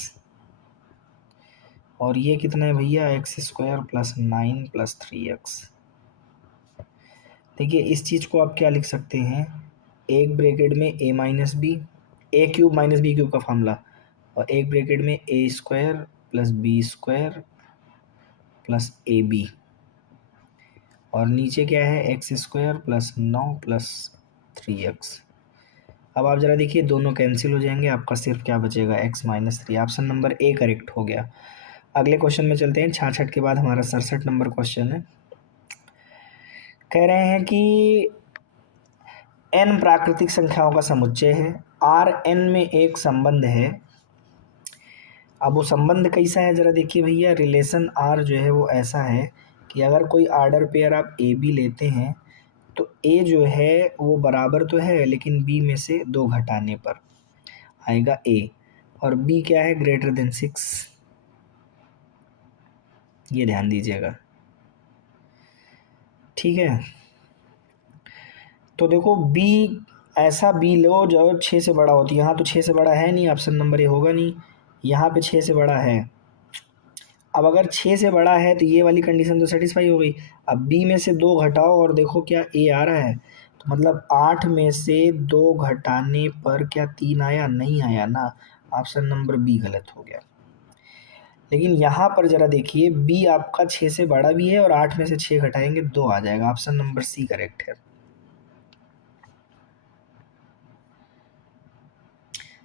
और ये कितना है भैया, x square plus 9 plus 3x। देखिए इस चीज़ को आप क्या लिख सकते हैं, एक ब्रैकेट में a minus b, a cube minus b cube का फॉर्मूला, और एक ब्रैकेट में a square plus b square plus a b, और नीचे क्या है, x square plus 9 plus 3x। अब आप ज़रा देखिए दोनों कैंसिल हो जाएंगे, आपका सिर्फ क्या बचेगा, x-3। Option number A correct हो गया। अगले क्वेश्चन में चलते हैं। 66 के बाद हमारा 67 नंबर क्वेश्चन है। कह रहे हैं कि n प्राकृतिक संख्याओं का समुच्चय है, Rn में एक संबंध है। अब वो संबंध कैसा है ज़रा देखिए भैया, रिलेशन R जो है वो ऐसा है कि अगर कोई आर्डर पेयर आप ए बी लेते हैं तो ए जो है वो बराबर तो है, लेकिन बी में से 2 घटाने पर आएगा ए, और बी क्या है, ग्रेटर देन 6। ये ध्यान दीजिएगा, ठीक है। तो देखो बी, ऐसा बी लो जो 6 से बड़ा होती है, यहाँ तो 6 से बड़ा है नहीं, ऑप्शन नंबर ए होगा नहीं, यहाँ पे 6 से बड़ा है। अब अगर 6 से बड़ा है तो ये वाली कंडीशन तो सेटिस्फाई हो गई। अब बी में से 2 घटाओ और देखो क्या ए आ रहा है, तो मतलब 8 में से 2 घटाने पर क्या 3 आया, नहीं आया ना, ऑप्शन नंबर बी गलत हो गया। लेकिन यहाँ पर ज़रा देखिए बी आपका 6 से बड़ा भी है, और 8 में से 6 घटाएंगे 2 आ जाएगा, ऑप्शन नंबर सी करेक्ट है।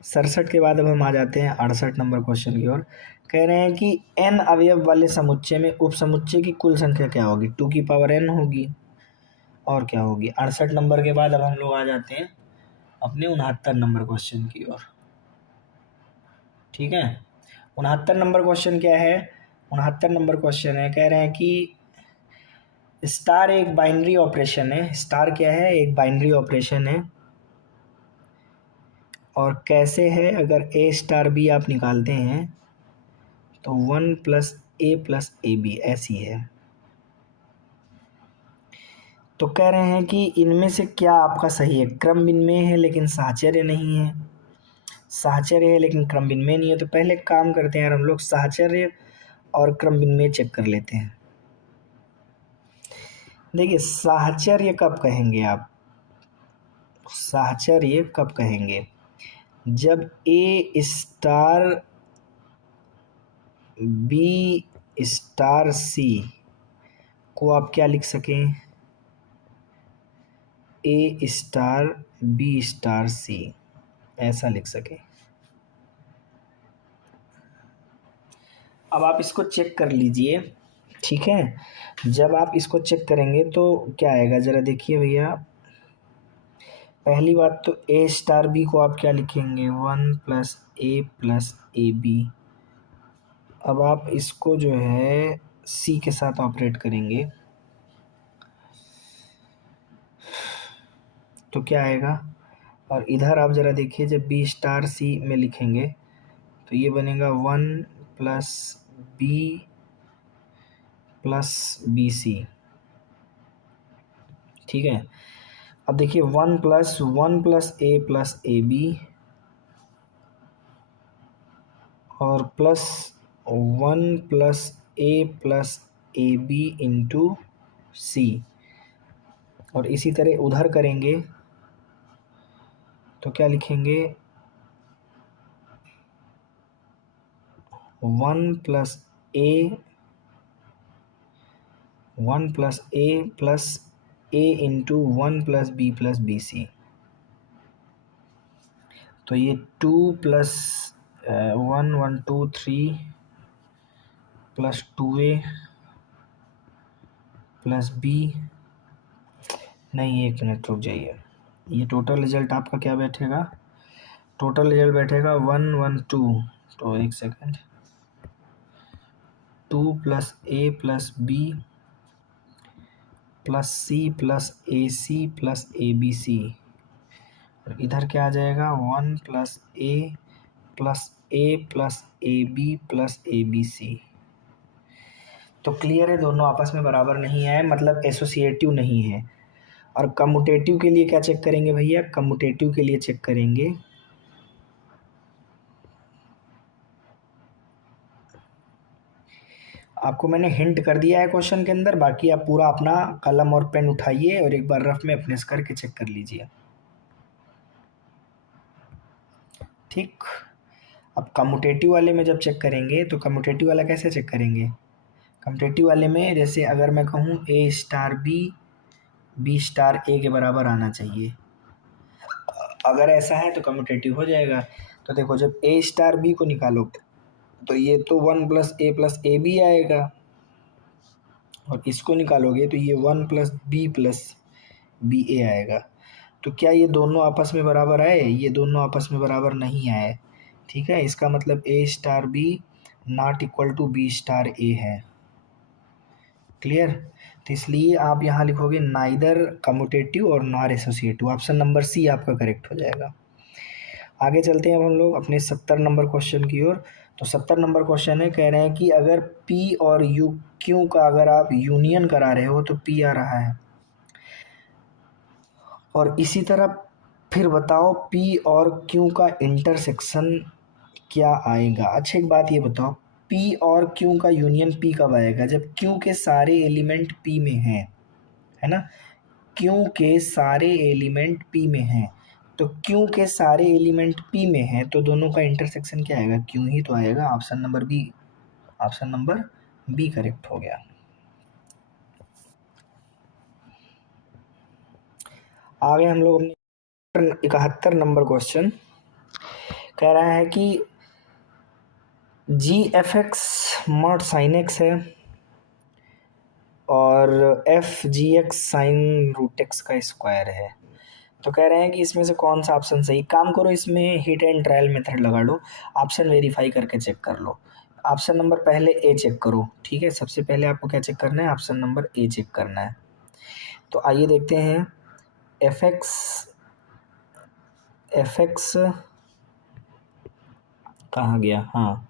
67 के बाद अब हम आ जाते हैं 68 नंबर क्वेश्चन की ओर। कह रहे हैं कि n अवयव वाले समुच्चय में उप समुच्चय की कुल संख्या क्या होगी, 2 की पावर n होगी, और क्या होगी। 68 नंबर के बाद अब हम लोग आ जाते हैं अपने 69 नंबर क्वेश्चन की ओर, ठीक है। 69 नंबर क्वेश्चन क्या है, 69 नंबर क्वेश्चन है, कह रहे हैं कि स्टार एक बाइनरी ऑपरेशन है। स्टार क्या है, एक बाइनरी ऑपरेशन है, और कैसे है, अगर ए स्टार बी आप निकालते हैं तो 1 + a + ab ऐसी है। तो कह रहे हैं कि इनमें से क्या आपका सही है, क्रम विनिमय है लेकिन साहचर्य नहीं है, साहचर्य है लेकिन क्रम विनिमय नहीं है। तो पहले काम करते हैं यार, हम लोग साहचर्य और क्रम विनिमय चेक कर लेते हैं। देखिए साहचर्य कब कहेंगे आप, साहचर्य कब कहेंगे, जब ए स्टार बी स्टार सी को आप क्या लिख सकें, ए स्टार बी स्टार सी ऐसा लिख सकें। अब आप इसको चेक कर लीजिए, ठीक है। जब आप इसको चेक करेंगे तो क्या आएगा, ज़रा देखिए भैया। पहली बात तो ए स्टार बी को आप क्या लिखेंगे, 1 + a + ab। अब आप इसको जो है सी के साथ ऑपरेट करेंगे तो क्या आएगा, और इधर आप ज़रा देखिए जब बी स्टार सी में लिखेंगे तो ये बनेगा 1 + b + bc, ठीक है। अब देखिए 1 + 1 + a और +1 + a + ab इंटू सी, और इसी तरह उधर करेंगे तो क्या लिखेंगे, 1 + a + A into 1 + b + bc। तो ये 2 + 1 1 2 3 + 2a + b। नहीं, 1 मिनट रुक जाइए। ये टोटल रिजल्ट आपका क्या बैठेगा? टोटल रिजल्ट बैठेगा 1 1 2। तो एक second, 2 + a + b + c + ac + abc। और इधर क्या आ जाएगा? 1 + a + a + ab + abc। तो क्लियर है, दोनों आपस में बराबर नहीं आए, मतलब एसोसिएटिव नहीं है। और कम्यूटेटिव के लिए क्या चेक करेंगे भैया? कम्यूटेटिव के लिए चेक करेंगे आपको मैंने हिंट कर दिया है क्वेश्चन के अंदर, बाकी आप पूरा अपना कलम और पेन उठाइए और एक बार रफ में अपने से करके चेक कर लीजिए। ठीक। अब कम्यूटेटिव वाले में जब चेक करेंगे तो कम्यूटेटिव वाला कैसे चेक करेंगे? कम्यूटेटिव वाले में जैसे अगर मैं कहूँ a * b के बराबर आना चाहिए, अगर ऐसा है तो कम्यूटेटिव हो जाएगा। तो देखो, जब a b को निकालोगे तो ये तो 1 + a + ab आएगा, और इसको निकालोगे तो ये 1 + b + ba आएगा। तो क्या ये दोनों आपस में बराबर आए? ये दोनों आपस में बराबर नहीं आए। ठीक है, इसका मतलब a b not equal to b a है। क्लियर? तो इसलिए आप यहाँ लिखोगे नाइदर कम्यूटेटिव और nor associative. Option number c आपका करेक्ट हो जाएगा। आगे चलते हैं अब हम लोग अपने 70 नंबर क्वेश्चन की ओर। तो 70 नंबर क्वेश्चन है, कह रहे हैं कि अगर P और Q का अगर आप यूनियन करा रहे हो तो P आ रहा है, और इसी तरह फिर बताओ P और Q का इंटरसेक्शन क्या आएगा। अच्छा, एक बात ये बताओ, P और Q का यूनियन P कब आएगा? जब Q के सारे एलिमेंट P में हैं, है ना? Q के सारे एलिमेंट P में हैं, तो Q के सारे एलिमेंट P में हैं तो दोनों का इंटरसेक्शन क्या आएगा? Q ही तो आएगा। Option number b, option number b correct हो गया। आगे हम लोग अपने 71 नंबर क्वेश्चन कह रहा है कि g(f(x) mod sin x है और f(g(x) sin √x का स्क्वायर है। तो कह रहे हैं कि इसमें से कौन सा ऑप्शन सही। काम करो, इसमें हिट एंड ट्रायल मेथड लगा लो, ऑप्शन वेरीफाई करके चेक कर लो। ऑप्शन नंबर पहले ए चेक करो। ठीक है, सबसे पहले आपको क्या चेक करना है? ऑप्शन नंबर ए चेक करना है। तो आइए देखते हैं, एफ एक्स कहाँ गया? हाँ,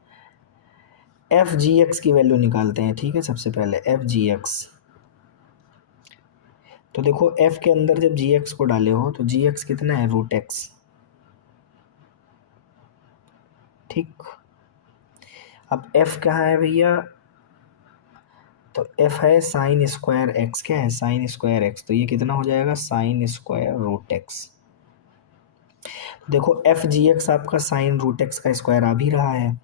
f(g(x) की वैल्यू निकालते हैं। ठीक है, सबसे पहले f(g(x), तो देखो f के अंदर जब g(x) को डाले हो तो g(x) कितना है? √x। ठीक, अब f कहाँ है भैया? तो f है sin² x। क्या है? sin² x। तो ये कितना हो जाएगा? sin² √x। देखो f(g(x) आपका sin √x का स्क्वायर आ भी रहा है।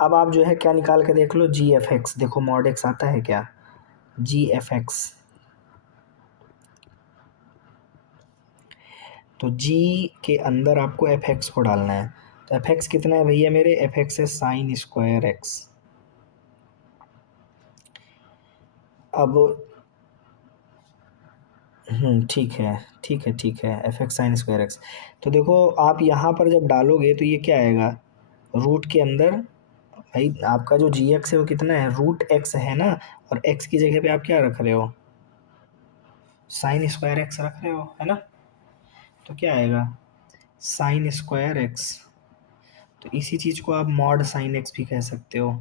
अब आप जो है क्या निकाल के देख लो, g(f(x). देखो mod x आता है क्या? g(f(x), तो g के अंदर आपको f(x) को डालना है। तो f(x) कितना है भैया मेरे? f(x) है sin² x। अब ठीक है, ठीक है, ठीक है, f(x) sin² x। तो देखो आप यहाँ पर जब डालोगे तो ये क्या आएगा? रूट के अंदर भाई आपका जो g(x) है वो कितना है? √x है ना, और x की जगह पे आप क्या रख रहे हो? sin² x रख रहे हो, है ना? तो क्या आएगा? sin² x। तो इसी चीज़ को आप mod sin x भी कह सकते हो।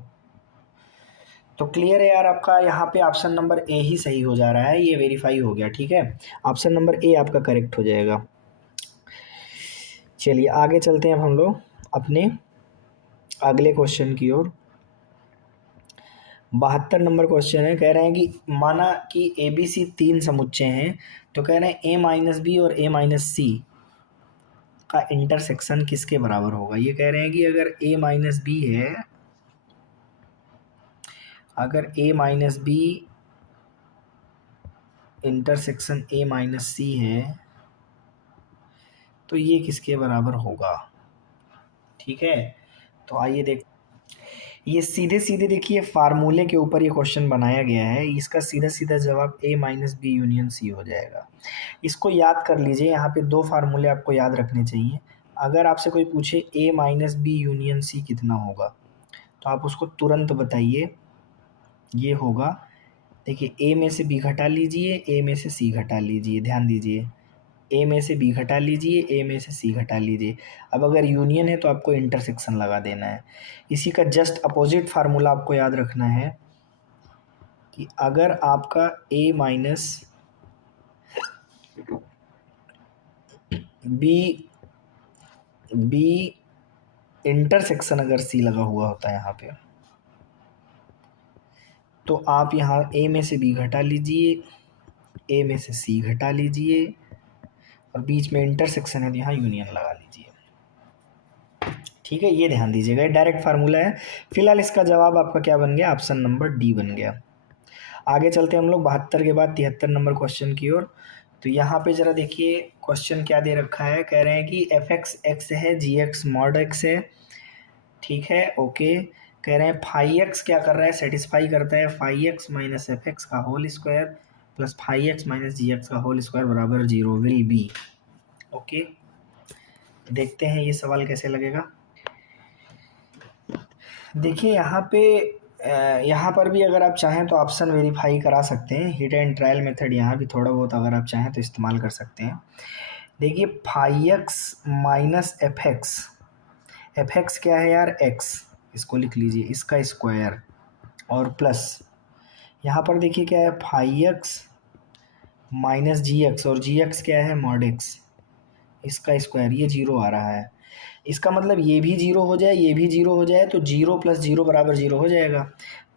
तो क्लियर है यार, आपका यहाँ पे ऑप्शन नंबर ए ही सही हो जा रहा है, ये वेरीफाई हो गया। ठीक है, ऑप्शन नंबर ए आपका करेक्ट हो जाएगा। चलिए आगे चलते हैं अब हम लोग अपने अगले क्वेश्चन की ओर। 72 नंबर क्वेश्चन है, कह रहे हैं कि माना कि ए बी सी 3 समुच्चय हैं, तो कह रहे हैं a-b और a-c का इंटरसेक्शन किसके बराबर होगा। ये कह रहे हैं कि अगर a-b है, अगर a-b इंटरसेक्शन ए माइनस सी है तो ये किसके बराबर होगा। ठीक है, तो आइए देख, ये सीधे सीधे देखिए फार्मूले के ऊपर ये क्वेश्चन बनाया गया है, इसका सीधा सीधा जवाब ए माइनस बी यूनियन सी हो जाएगा। इसको याद कर लीजिए, यहाँ पे दो फार्मूले आपको याद रखने चाहिए। अगर आपसे कोई पूछे ए माइनस बी यूनियन सी कितना होगा तो आप उसको तुरंत बताइए, ये होगा, देखिए ए में से बी घटा लीजिए, ए में से सी घटा लीजिए, ध्यान दीजिए, ए में से बी घटा लीजिए, ए में से सी घटा लीजिए। अब अगर यूनियन है तो आपको इंटरसेक्शन लगा देना है। इसी का जस्ट अपोजिट फार्मूला आपको याद रखना है कि अगर आपका ए माइनस बी इंटरसेक्शन अगर सी लगा हुआ होता है यहाँ पे, तो आप यहाँ ए में से बी घटा लीजिए, ए में से सी घटा लीजिए, और बीच में इंटरसेक्शन है तो यहाँ यूनियन लगा लीजिए। ठीक है, ये ध्यान दीजिएगा, डायरेक्ट फार्मूला है। फिलहाल इसका जवाब आपका क्या बन गया, ऑप्शन नंबर डी बन गया। आगे चलते हैं हम लोग 72 के बाद 73 नंबर क्वेश्चन की ओर। तो यहाँ पे जरा देखिए क्वेश्चन क्या दे रखा है, कह रहे हैं कि एफ एक्स एक्स है, जी एक्स मॉड एक्स है। ठीक है, ओके। कह रहे हैं फाई एक्स क्या कर रहा है, सेटिस्फाई करता है phi x minus f x का whole square plus phi x minus g x का होल स्क्वायर बराबर 0 विल बी। ओके, देखते हैं ये सवाल कैसे लगेगा। देखिए यहाँ पर भी अगर आप चाहें तो ऑप्शन वेरीफाई करा सकते हैं, हिट एंड ट्रायल मेथड यहाँ भी थोड़ा बहुत अगर आप चाहें तो इस्तेमाल कर सकते हैं। देखिए phi x minus f x क्या है यार, एक्स, इसको लिख लीजिए, इसका स्क्वायर और प्लस यहाँ पर देखिए क्या है, phi x minus g x, और जी एक्स क्या है, मॉड एक्स, इसका स्क्वायर, ये 0 आ रहा है। इसका मतलब ये भी 0 हो जाए, ये भी 0 हो जाए, तो 0 प्लस 0 बराबर 0 हो जाएगा।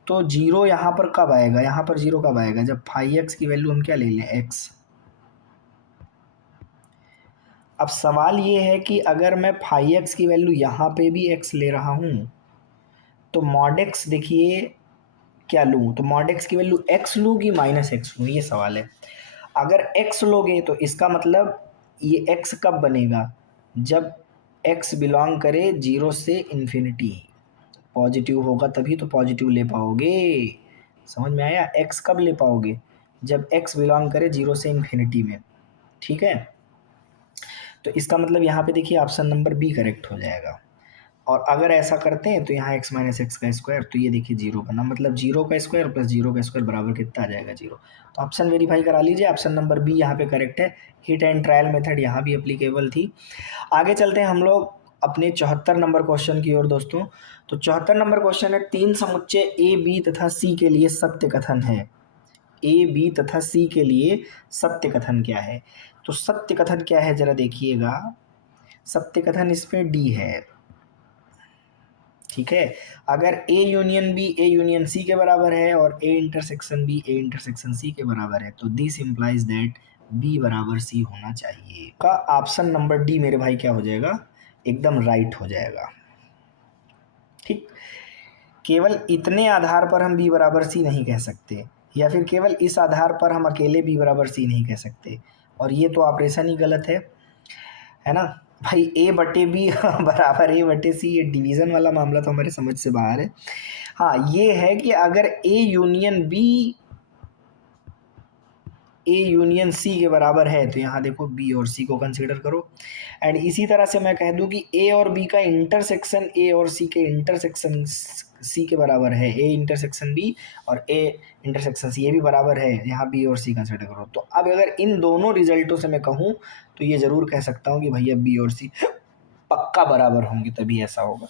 तो 0 यहाँ पर कब आएगा, यहाँ पर 0 कब आएगा, जब फाई एक्स की वैल्यू हम क्या ले लें, एक्स। अब सवाल ये है कि अगर मैं फाई एक्स की वैल्यू यहाँ पे भी एक्स ले रहा हूँ तो मॉड एक्स देखिए क्या लूँ, तो मॉड एक्स की वैल्यू एक्स लूँ कि माइनस एक्स लूँ, ये सवाल है। अगर एक्स लोगे तो इसका मतलब ये एक्स कब बनेगा, जब एक्स बिलोंग करे 0 से इन्फिनिटी, पॉजिटिव होगा तभी तो पॉजिटिव ले पाओगे। समझ में आया, एक्स कब ले पाओगे, जब एक्स बिलोंग करे 0 से इन्फिनिटी में। ठीक है, तो इसका मतलब यहाँ पे देखिए ऑप्शन नंबर बी करेक्ट हो जाएगा। और अगर ऐसा करते हैं तो यहाँ x माइनस एक्स का स्क्वायर, तो ये देखिए 0 बना, मतलब 0 का स्क्वायर प्लस 0 का स्क्वायर बराबर कितना आ जाएगा, 0। तो ऑप्शन वेरीफाई करा लीजिए, ऑप्शन नंबर बी यहाँ पे करेक्ट है। हिट एंड ट्रायल मेथड यहाँ भी एप्लीकेबल थी। आगे चलते हैं हम लोग अपने 74 नंबर क्वेश्चन की ओर दोस्तों। तो 74 नंबर क्वेश्चन है, 3 समुच्चय ए बी तथा सी के लिए सत्य कथन है। ए बी तथा सी के लिए सत्य कथन क्या है, तो सत्य कथन क्या है जरा देखिएगा, सत्य कथन इसमें डी है। ठीक है, अगर a union b a union c के बराबर है और a intersection b a intersection c के बराबर है, तो दिस इम्प्लाइज दैट बी बराबर सी होना चाहिए। का ऑप्शन नंबर डी मेरे भाई क्या हो जाएगा, एकदम राइट हो जाएगा। ठीक, केवल इतने आधार पर हम बी बराबर सी नहीं कह सकते, या फिर केवल इस आधार पर हम अकेले बी बराबर सी नहीं कह सकते, और ये तो ऑपरेशन ही गलत है ना भाई। ए बटे बी बराबर ए बटे सी, ये डिवीज़न वाला मामला तो हमारे समझ से बाहर है। हाँ, ये है कि अगर a union b a union c के बराबर है तो यहाँ देखो बी और सी को कंसीडर करो। एंड इसी तरह से मैं कह दूँ कि ए और बी का इंटरसेक्शन ए और सी के इंटरसेक्शन सी के बराबर है, ए इंटरसेक्शन बी और ए इंटरसेक्शन सी, ये भी बराबर है, यहाँ बी और सी कंसीडर करो। तो अब अगर इन दोनों रिजल्टों से मैं कहूँ तो ये ज़रूर कह सकता हूँ कि भैया बी और सी पक्का बराबर होंगे, तभी ऐसा होगा।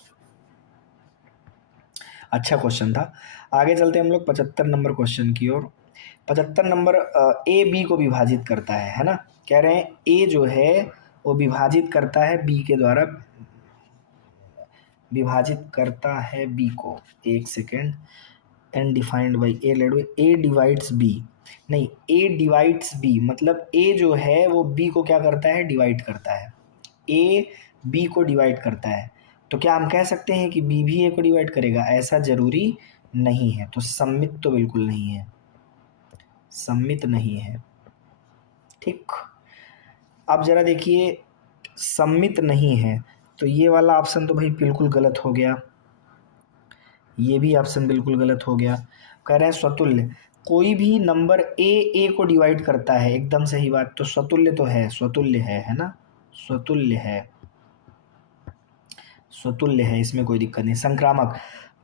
अच्छा क्वेश्चन था। आगे चलते हम लोग 75 नंबर क्वेश्चन की ओर। 75 नंबर ए बी को विभाजित करता है ना, कह रहे हैं ए जो है वो विभाजित करता है बी के द्वारा, विभाजित करता है बी को, एक second, n defined by a let by a divides b, नहीं ए डिवाइड्स बी, मतलब ए जो है वो बी को क्या करता है, डिवाइड करता है, ए बी को डिवाइड करता है। तो क्या हम कह सकते हैं कि बी भी ए को डिवाइड करेगा, ऐसा जरूरी नहीं है। तो सम्मित तो बिल्कुल नहीं है, सम्मित नहीं है। ठीक। अब ज़रा देखिए, सम्मित नहीं है, तो ये वाला ऑप्शन तो भाई बिल्कुल गलत हो गया, ये भी ऑप्शन बिल्कुल गलत हो गया। कह रहे हैं स्वतुल्य, कोई भी नंबर ए को डिवाइड करता है, एकदम सही बात, तो स्वतुल्य तो है, स्वतुल्य है ना, स्वतुल्य है, स्वतुल्य है, इसमें कोई दिक्कत नहीं। संक्रामक,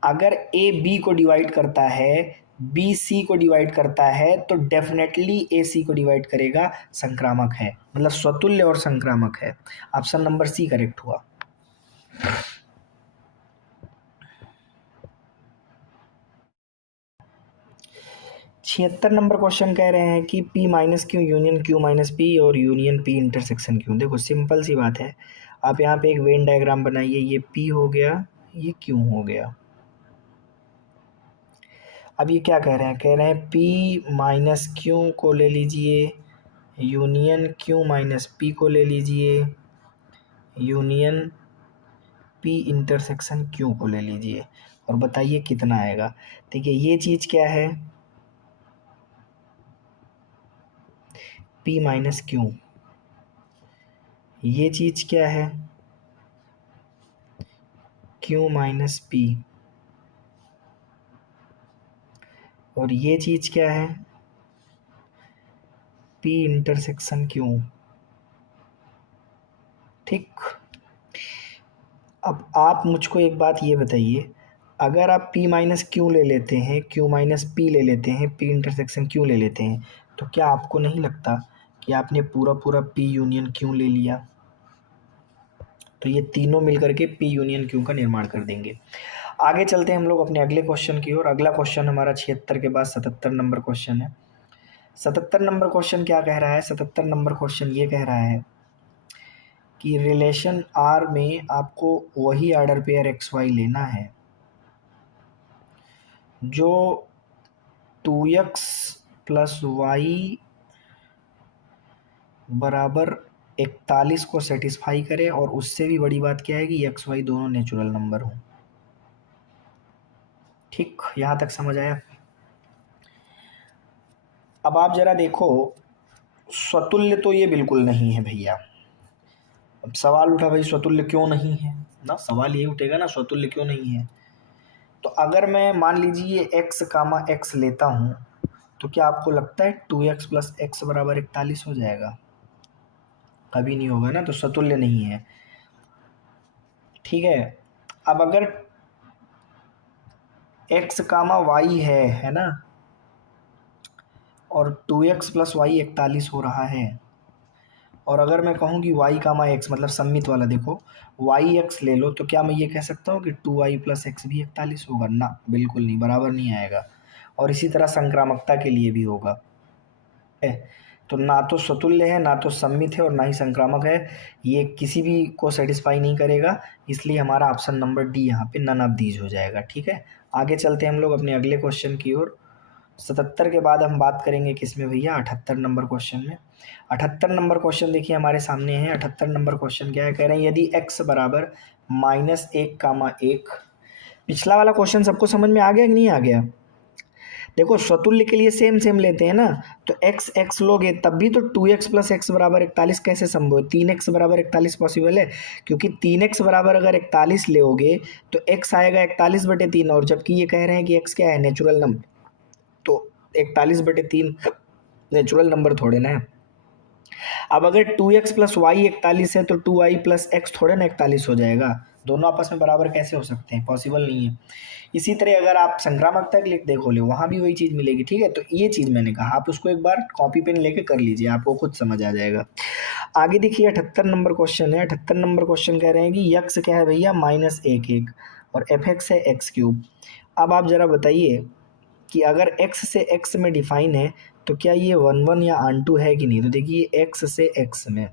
अगर ए बी को डिवाइड करता है, बी सी को डिवाइड करता है, तो डेफिनेटली ए सी को डिवाइड करेगा, संक्रामक है, मतलब स्वतुल्य और संक्रामक है। ऑप्शन नंबर सी करेक्ट हुआ। छिहत्तर नंबर क्वेश्चन कह रहे हैं कि P minus Q union Q minus P और यूनियन P इंटरसेक्शन क्यू। देखो सिंपल सी बात है, आप यहाँ पे एक वेन डायग्राम बनाइए, ये P हो गया, ये Q हो गया। अब ये क्या कह रहे हैं, कह रहे हैं P माइनस क्यू को ले लीजिए, यूनियन Q माइनस पी को ले लीजिए, यूनियन P इंटरसेक्शन Q को ले लीजिए, और बताइए कितना आएगा। देखिए ये चीज़ क्या है, P माइनस क्यू, ये चीज़ क्या है, Q माइनस पी, और ये चीज़ क्या है, P इंटरसेक्शन Q। ठीक। अब आप मुझको एक बात ये बताइए, अगर आप P माइनस क्यू ले लेते हैं, Q माइनस पी ले लेते हैं, P इंटरसेक्शन Q ले लेते हैं, तो क्या आपको नहीं लगता कि आपने पूरा पूरा P यूनियन Q ले लिया? तो ये तीनों मिलकर के P यूनियन Q का निर्माण कर देंगे। आगे चलते हैं हम लोग अपने अगले क्वेश्चन की ओर। अगला क्वेश्चन हमारा 76 के बाद 77 नंबर क्वेश्चन है। 77 नंबर क्वेश्चन क्या कह रहा है, 77 नंबर क्वेश्चन ये कह रहा है कि रिलेशन R में आपको वही ऑर्डर पेयर एक्स वाई लेना है जो 2x प्लस वाई बराबर 41 को सेटिस्फाई करे, और उससे भी बड़ी बात क्या है कि एक्स वाई दोनों नेचुरल नंबर हों। ठीक, यहाँ तक समझ आया। अब आप जरा देखो, स्वतुल्य तो ये बिल्कुल नहीं है भैया। अब सवाल उठा भाई स्वतुल्य क्यों नहीं है ना, सवाल ये उठेगा ना स्वतुल्य क्यों नहीं है। तो अगर मैं मान लीजिए x कामा x लेता हूँ, तो क्या आपको लगता है 2x प्लस एक्स बराबर 41 हो जाएगा? कभी नहीं होगा ना, तो स्वतुल्य नहीं है। ठीक है। अब अगर x कामा y है ना, और 2x प्लस वाई 41 हो रहा है, और अगर मैं कहूँ कि y कामा x मतलब सम्मित वाला, देखो वाई एक्स ले लो, तो क्या मैं ये कह सकता हूँ कि 2y प्लस एक्स भी 41 होगा? ना, बिल्कुल नहीं, बराबर नहीं आएगा। और इसी तरह संक्रामकता के लिए भी होगा। तो ना तो स्वतुल्य है, ना तो सम्मित है, और ना ही संक्रामक है, ये किसी भी को सेटिस्फाई नहीं करेगा, इसलिए हमारा ऑप्शन नंबर डी यहाँ पे नन ऑफ दीज हो जाएगा। ठीक है, आगे चलते हैं हम लोग अपने अगले क्वेश्चन की ओर। 77 के बाद हम बात करेंगे किसमें भैया, 78 नंबर क्वेश्चन में। 78 नंबर क्वेश्चन देखिए हमारे सामने है। 78 नंबर क्वेश्चन क्या है, कह रहे हैं यदि x बराबर -1, पिछला वाला क्वेश्चन सबको समझ में आ गया कि नहीं आ गया? देखो स्वतुल्य के लिए सेम सेम लेते हैं ना, तो x लोगे तब भी तो 2x प्लस एक्स बराबर 41 कैसे संभव है? 3x बराबर 41 पॉसिबल है, क्योंकि 3x बराबर अगर 41 लोगे तो x आएगा 41/3, और जबकि ये कह रहे हैं कि x क्या है, नेचुरल नंबर, तो 41/3 नेचुरल नंबर थोड़े ना है। अब अगर 2x प्लस वाई 41 है, तो 2y प्लस एक्स थोड़े ना 41 हो जाएगा? दोनों आपस में बराबर कैसे हो सकते हैं? पॉसिबल नहीं है। इसी तरह अगर आप संक्रामकता के लिए देखो ले, वहाँ भी वही चीज़ मिलेगी। ठीक है, तो ये चीज़ मैंने कहा, आप उसको एक बार कॉपी पेन लेके कर लीजिए, आपको खुद समझ आ जाएगा। आगे देखिए 78 नंबर क्वेश्चन है। 78 नंबर क्वेश्चन कह रहे हैं कि यक्स क्या है भैया, -1 और एफ एक्स है x³। अब आप ज़रा बताइए कि अगर x से x में डिफाइन है, तो क्या ये 1 1 या ऑन टू है कि नहीं? तो देखिए x से x में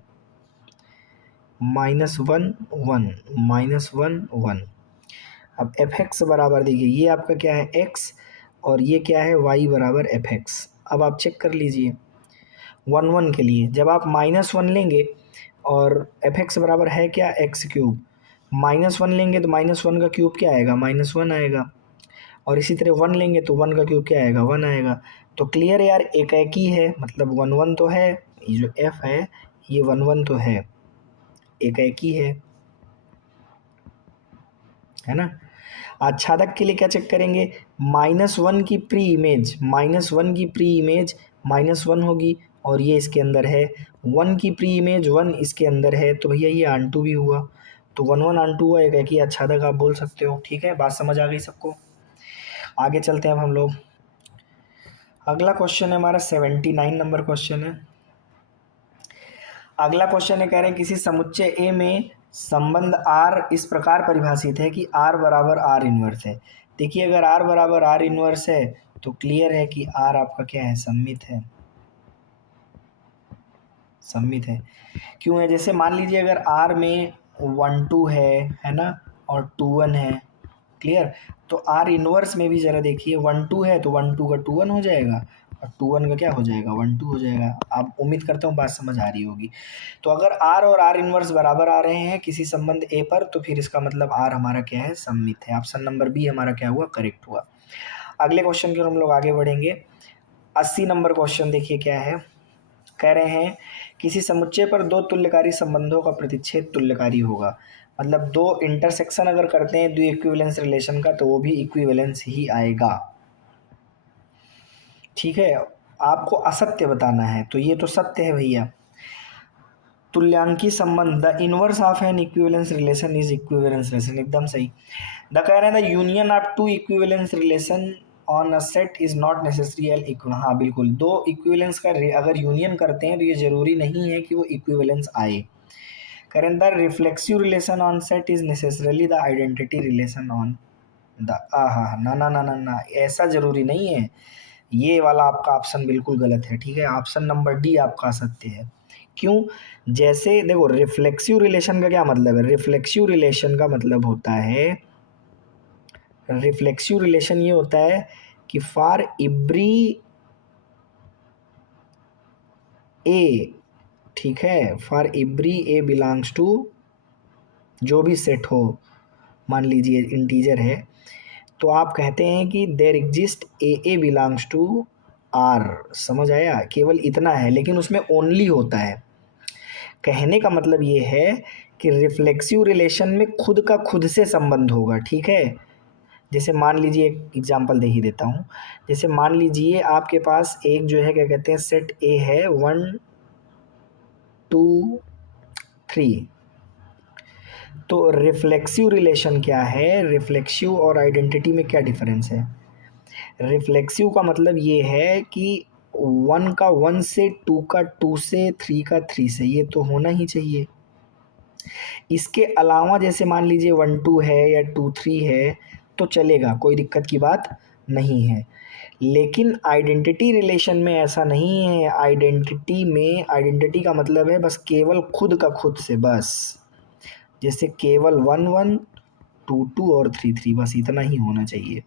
-1 1 -1 1। अब एफ एक्स बराबर देखिए ये आपका क्या है x, और ये क्या है y बराबर एफ एक्स। अब आप चेक कर लीजिए 1 1 के लिए, जब आप -1 लेंगे और एफ एक्स बराबर है क्या, x³, -1 लेंगे तो -1 का क्यूब क्या आएगा, -1 आएगा, और इसी तरह 1 लेंगे तो 1 का क्यूब क्या आएगा, 1 आएगा। तो क्लियर यार, एक ही है, मतलब 1 1 तो है, ये जो एफ है ये 1 1 तो है, एक ही है ना। आच्छादक के लिए क्या चेक करेंगे, -1 की प्री इमेज, -1 की प्री इमेज -1 होगी, और ये इसके अंदर है 1 की प्री इमेज 1 इसके अंदर है, तो भैया ये आंटू भी हुआ, तो 1 1 आंटू हुआ, एक ही आच्छादक आप बोल सकते हो। ठीक है, बात समझ आ गई सबको। आगे चलते हैं अब हम लोग। अगला क्वेश्चन है हमारा 79 नंबर क्वेश्चन है। अगला क्वेश्चन है, कह रहे हैं किसी समुच्चय ए में संबंध R इस प्रकार परिभाषित है कि R बराबर R इनवर्स है। देखिए अगर R बराबर R इनवर्स है तो क्लियर है कि R आपका क्या है, सममित है, सममित है। क्यों है, जैसे मान लीजिए अगर R में 1 2 है ना, और 2 1 है, क्लियर, तो R इनवर्स में भी जरा देखिए 1 2 है तो 1 2 का 2 1 हो जाएगा, और 2 1 का क्या हो जाएगा, 1 2 हो जाएगा। आप उम्मीद करता हूँ बात समझ आ रही होगी। तो अगर R और R इनवर्स बराबर आ रहे हैं किसी संबंध A पर, तो फिर इसका मतलब R हमारा क्या है, सममित है। ऑप्शन नंबर बी हमारा क्या हुआ, करेक्ट हुआ। अगले क्वेश्चन की ओर हम लोग आगे बढ़ेंगे। 80 नंबर क्वेश्चन देखिए क्या है, कह रहे हैं किसी समुच्चय पर दो तुल्यकारी संबंधों का प्रतिच्छेद तुल्यकारी होगा। मतलब दो इंटरसेक्शन अगर करते हैं दो इक्विवेलेंस रिलेशन का, तो वो भी इक्विवेलेंस ही आएगा। ठीक है, आपको असत्य बताना है, तो ये तो सत्य है भैया। तुल्यांकी संबंध, the inverse of an equivalence relation is equivalence relation, एकदम सही। द कह रहे हैं the union of two equivalence relation on a set is not necessary equal. हाँ बिल्कुल, दो इक्विवेलेंस का अगर यूनियन करते हैं तो ये जरूरी नहीं है कि वो इक्विवेलेंस आए। करें the reflexive relation on set is necessarily the identity relation on the, आहा ना ना ना ना ना, ऐसा जरूरी नहीं है। ये वाला आपका ऑप्शन बिल्कुल गलत है। ठीक है, ऑप्शन नंबर डी आपका सत्य है। क्यों, जैसे देखो रिफ्लेक्सिव रिलेशन का क्या मतलब है, रिफ्लेक्सिव रिलेशन का मतलब होता है, रिफ्लेक्सिव रिलेशन ये होता है कि फॉर एवरी ए, ठीक है, for every a belongs to, जो भी सेट हो, मान लीजिए इंटीजर है, तो आप कहते हैं कि there exist a belongs to R. समझ आया, केवल इतना है, लेकिन उसमें ओनली होता है। कहने का मतलब ये है कि रिफ्लेक्सिव रिलेशन में खुद का खुद से संबंध होगा। ठीक है, जैसे मान लीजिए एक एग्जांपल दे ही देता हूँ। जैसे मान लीजिए आपके पास एक जो है क्या कहते हैं सेट ए है 1 2 3। तो रिफ्लेक्सिव रिलेशन क्या है, रिफ्लेक्सिव और आइडेंटिटी में क्या डिफरेंस है। रिफ्लेक्सिव का मतलब ये है कि 1 का 1 से, 2 का 2 से, 3 का 3 से, ये तो होना ही चाहिए। इसके अलावा जैसे मान लीजिए 1 2 है या 2 3 है तो चलेगा, कोई दिक्कत की बात नहीं है। लेकिन आइडेंटिटी रिलेशन में ऐसा नहीं है। आइडेंटिटी में, आइडेंटिटी का मतलब है बस केवल खुद का खुद से, बस जैसे केवल 1 1 2 2 और 3 3, बस इतना ही होना चाहिए,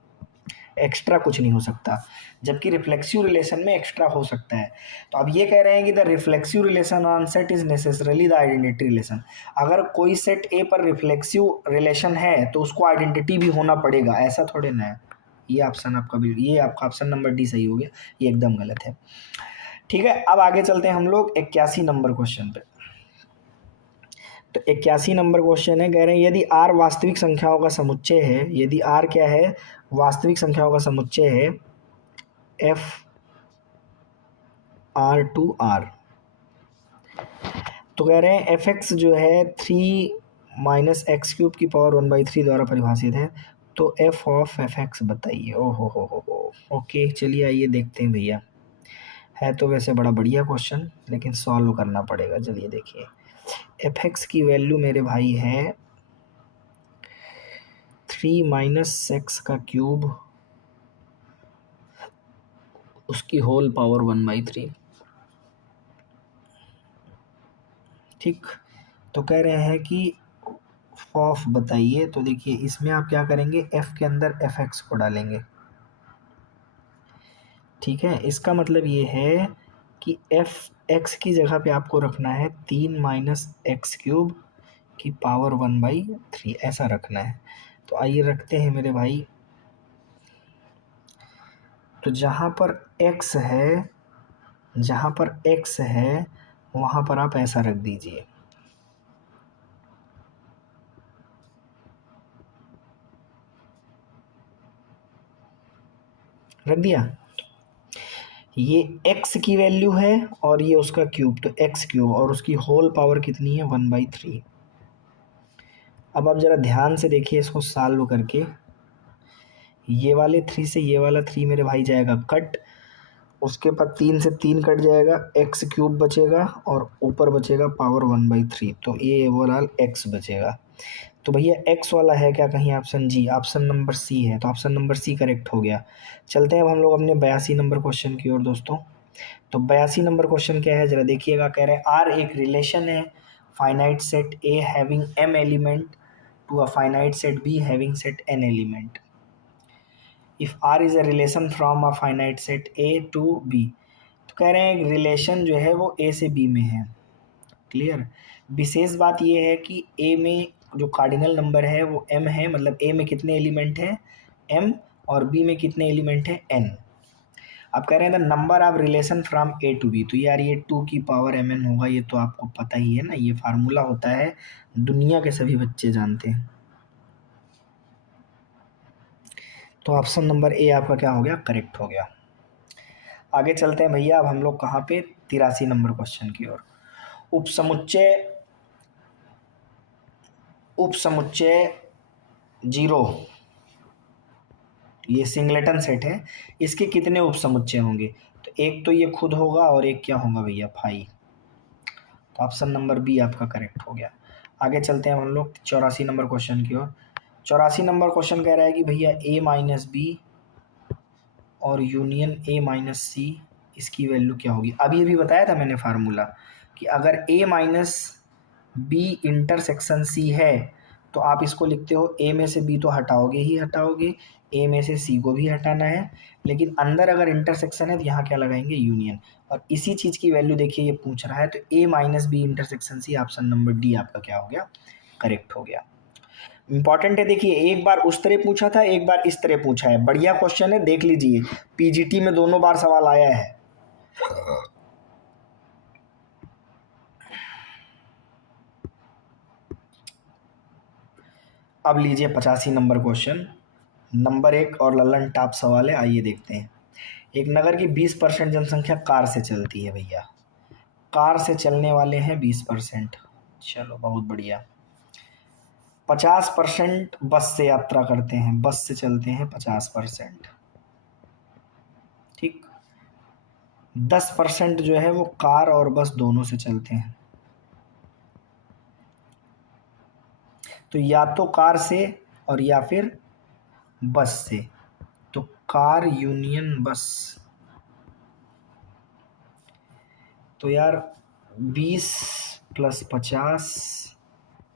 एक्स्ट्रा कुछ नहीं हो सकता। जबकि रिफ्लेक्सिव रिलेशन में एक्स्ट्रा हो सकता है। तो अब ये कह रहे हैं कि the reflexive relation on set is necessarily the identity relation. अगर कोई सेट ए पर रिफ्लेक्सिव रिलेशन है तो उसको आइडेंटिटी भी होना पड़ेगा, ऐसा थोड़े ना है। ये ऑप्शन आपका भी, ये आपका ऑप्शन नंबर डी सही हो गया, ये एकदम गलत है। ठीक है, अब आगे चलते हैं हम लोग 81 नंबर क्वेश्चन पे। तो 81 नंबर क्वेश्चन है, कह रहे हैं यदि आर वास्तविक संख्याओं का समुच्चय है, यदि आर क्या है, वास्तविक संख्याओं का समुच्चय है, एफ आर टू आर, तो कह रहे हैं एफ एक्स जो है 3 माइनस एक्स क्यूब की पावर 1/3 द्वारा परिभाषित है, तो एफ ऑफ एफ एक्स बताइए। ओ हो, ओके चलिए आइए देखते हैं भैया। है तो वैसे बड़ा बढ़िया क्वेश्चन, लेकिन सॉल्व करना पड़ेगा। चलिए देखिए, एफ एक्स की वैल्यू मेरे भाई है 3 माइनस एक्स का क्यूब, उसकी होल पावर 1/3। ठीक, तो कह रहे हैं कि ऑफ बताइए। तो देखिए इसमें आप क्या करेंगे, एफ के अंदर एफ एक्स को डालेंगे। ठीक है, इसका मतलब ये है कि एफ एक्स की जगह पे आपको रखना है 3 माइनस एक्स क्यूब की पावर 1/3, ऐसा रखना है। तो आइए रखते हैं मेरे भाई, तो जहाँ पर x है वहाँ पर आप ऐसा रख दीजिए, रख दिया। ये x की वैल्यू है और ये उसका क्यूब, तो x क्यूब, और उसकी होल पावर कितनी है 1/3। अब आप ज़रा ध्यान से देखिए इसको सॉल्व करके, ये वाले 3 से ये वाला 3 मेरे भाई जाएगा कट, उसके बाद 3 से 3 कट जाएगा, एक्स क्यूब बचेगा और ऊपर बचेगा पावर 1/3, तो ये ओवरऑल x बचेगा। तो भैया x वाला है क्या कहीं ऑप्शन जी? ऑप्शन नंबर सी है, तो ऑप्शन नंबर सी करेक्ट हो गया। चलते हैं अब हम लोग अपने 82 नंबर क्वेश्चन की ओर दोस्तों। तो 82 नंबर क्वेश्चन क्या है, जरा देखिएगा। कह रहे हैं आर एक रिलेशन है finite set a having m element to a finite set b having set n element. If R is a relation from a finite set A to B, तो कह रहे हैं रिलेशन जो है वो A से B में है। क्लियर। विशेष बात ये है कि A में जो कार्डिनल नंबर है वो M है, मतलब A में कितने एलिमेंट हैं M, और B में कितने एलिमेंट हैं N। अब कह रहे हैं the number of relation from A to B, तो यार ये 2 की पावर mn होगा, ये तो आपको पता ही है ना, ये फार्मूला होता है, दुनिया के सभी बच्चे जानते हैं। तो ऑप्शन नंबर ए आपका क्या हो गया, करेक्ट हो गया। आगे चलते हैं भैया, अब हम लोग कहाँ पे, 83 नंबर क्वेश्चन की ओर। उपसमुच्चय 0, ये सिंगलेटन सेट है, इसके कितने उपसमुच्चय होंगे? तो एक तो ये खुद होगा और एक क्या होगा भैया, फाई। तो ऑप्शन नंबर बी आपका करेक्ट हो गया। आगे चलते हैं हम लोग 84 नंबर क्वेश्चन की ओर। 84 नंबर क्वेश्चन कह रहा है कि भैया a माइनस बी और यूनियन a माइनस सी, इसकी वैल्यू क्या होगी? अभी अभी बताया था मैंने फार्मूला कि अगर a minus b intersection c है तो आप इसको लिखते हो a में से b तो हटाओगे ही हटाओगे, a में से c को भी हटाना है, लेकिन अंदर अगर इंटरसेक्शन है तो यहाँ क्या लगाएंगे, यूनियन। और इसी चीज़ की वैल्यू देखिए ये पूछ रहा है, तो a minus b intersection c, option number d आपका क्या हो गया, करेक्ट हो गया। इंपॉर्टेंट है, देखिए एक बार उस तरह पूछा था, एक बार इस तरह पूछा है, बढ़िया क्वेश्चन है, देख लीजिए, पीजीटी में दोनों बार सवाल आया है। अब लीजिए 85 नंबर क्वेश्चन, नंबर 1 और लल्लन टॉप सवाल है, आइए देखते हैं। एक नगर की 20% जनसंख्या कार से चलती है भैया, कार से चलने वाले हैं 20%, चलो बहुत बढ़िया। 50% बस से यात्रा करते हैं, बस से चलते हैं 50%, ठीक। 10% जो है वो कार और बस दोनों से चलते हैं, तो या तो कार से और या फिर बस से, तो कार यूनियन बस। तो यार 20 + 50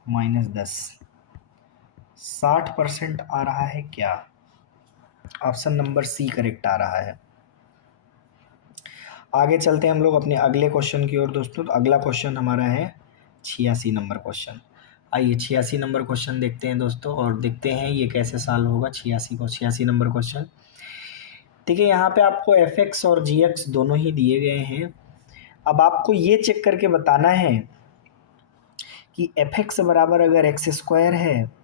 - 10, 60% आ रहा है क्या? ऑप्शन नंबर सी करेक्ट आ रहा है। आगे चलते हैं हम लोग अपने अगले क्वेश्चन की ओर दोस्तों। तो अगला क्वेश्चन हमारा है 86 नंबर क्वेश्चन। आइए 86 नंबर क्वेश्चन देखते हैं दोस्तों, और देखते हैं ये कैसे सॉल्व होगा 86 नंबर क्वेश्चन। देखिए यहाँ पे आपको fx और gx दोनों ही दिए गए हैं। अब आपको ये चेक करके बताना है कि fx बराबर अगर x² है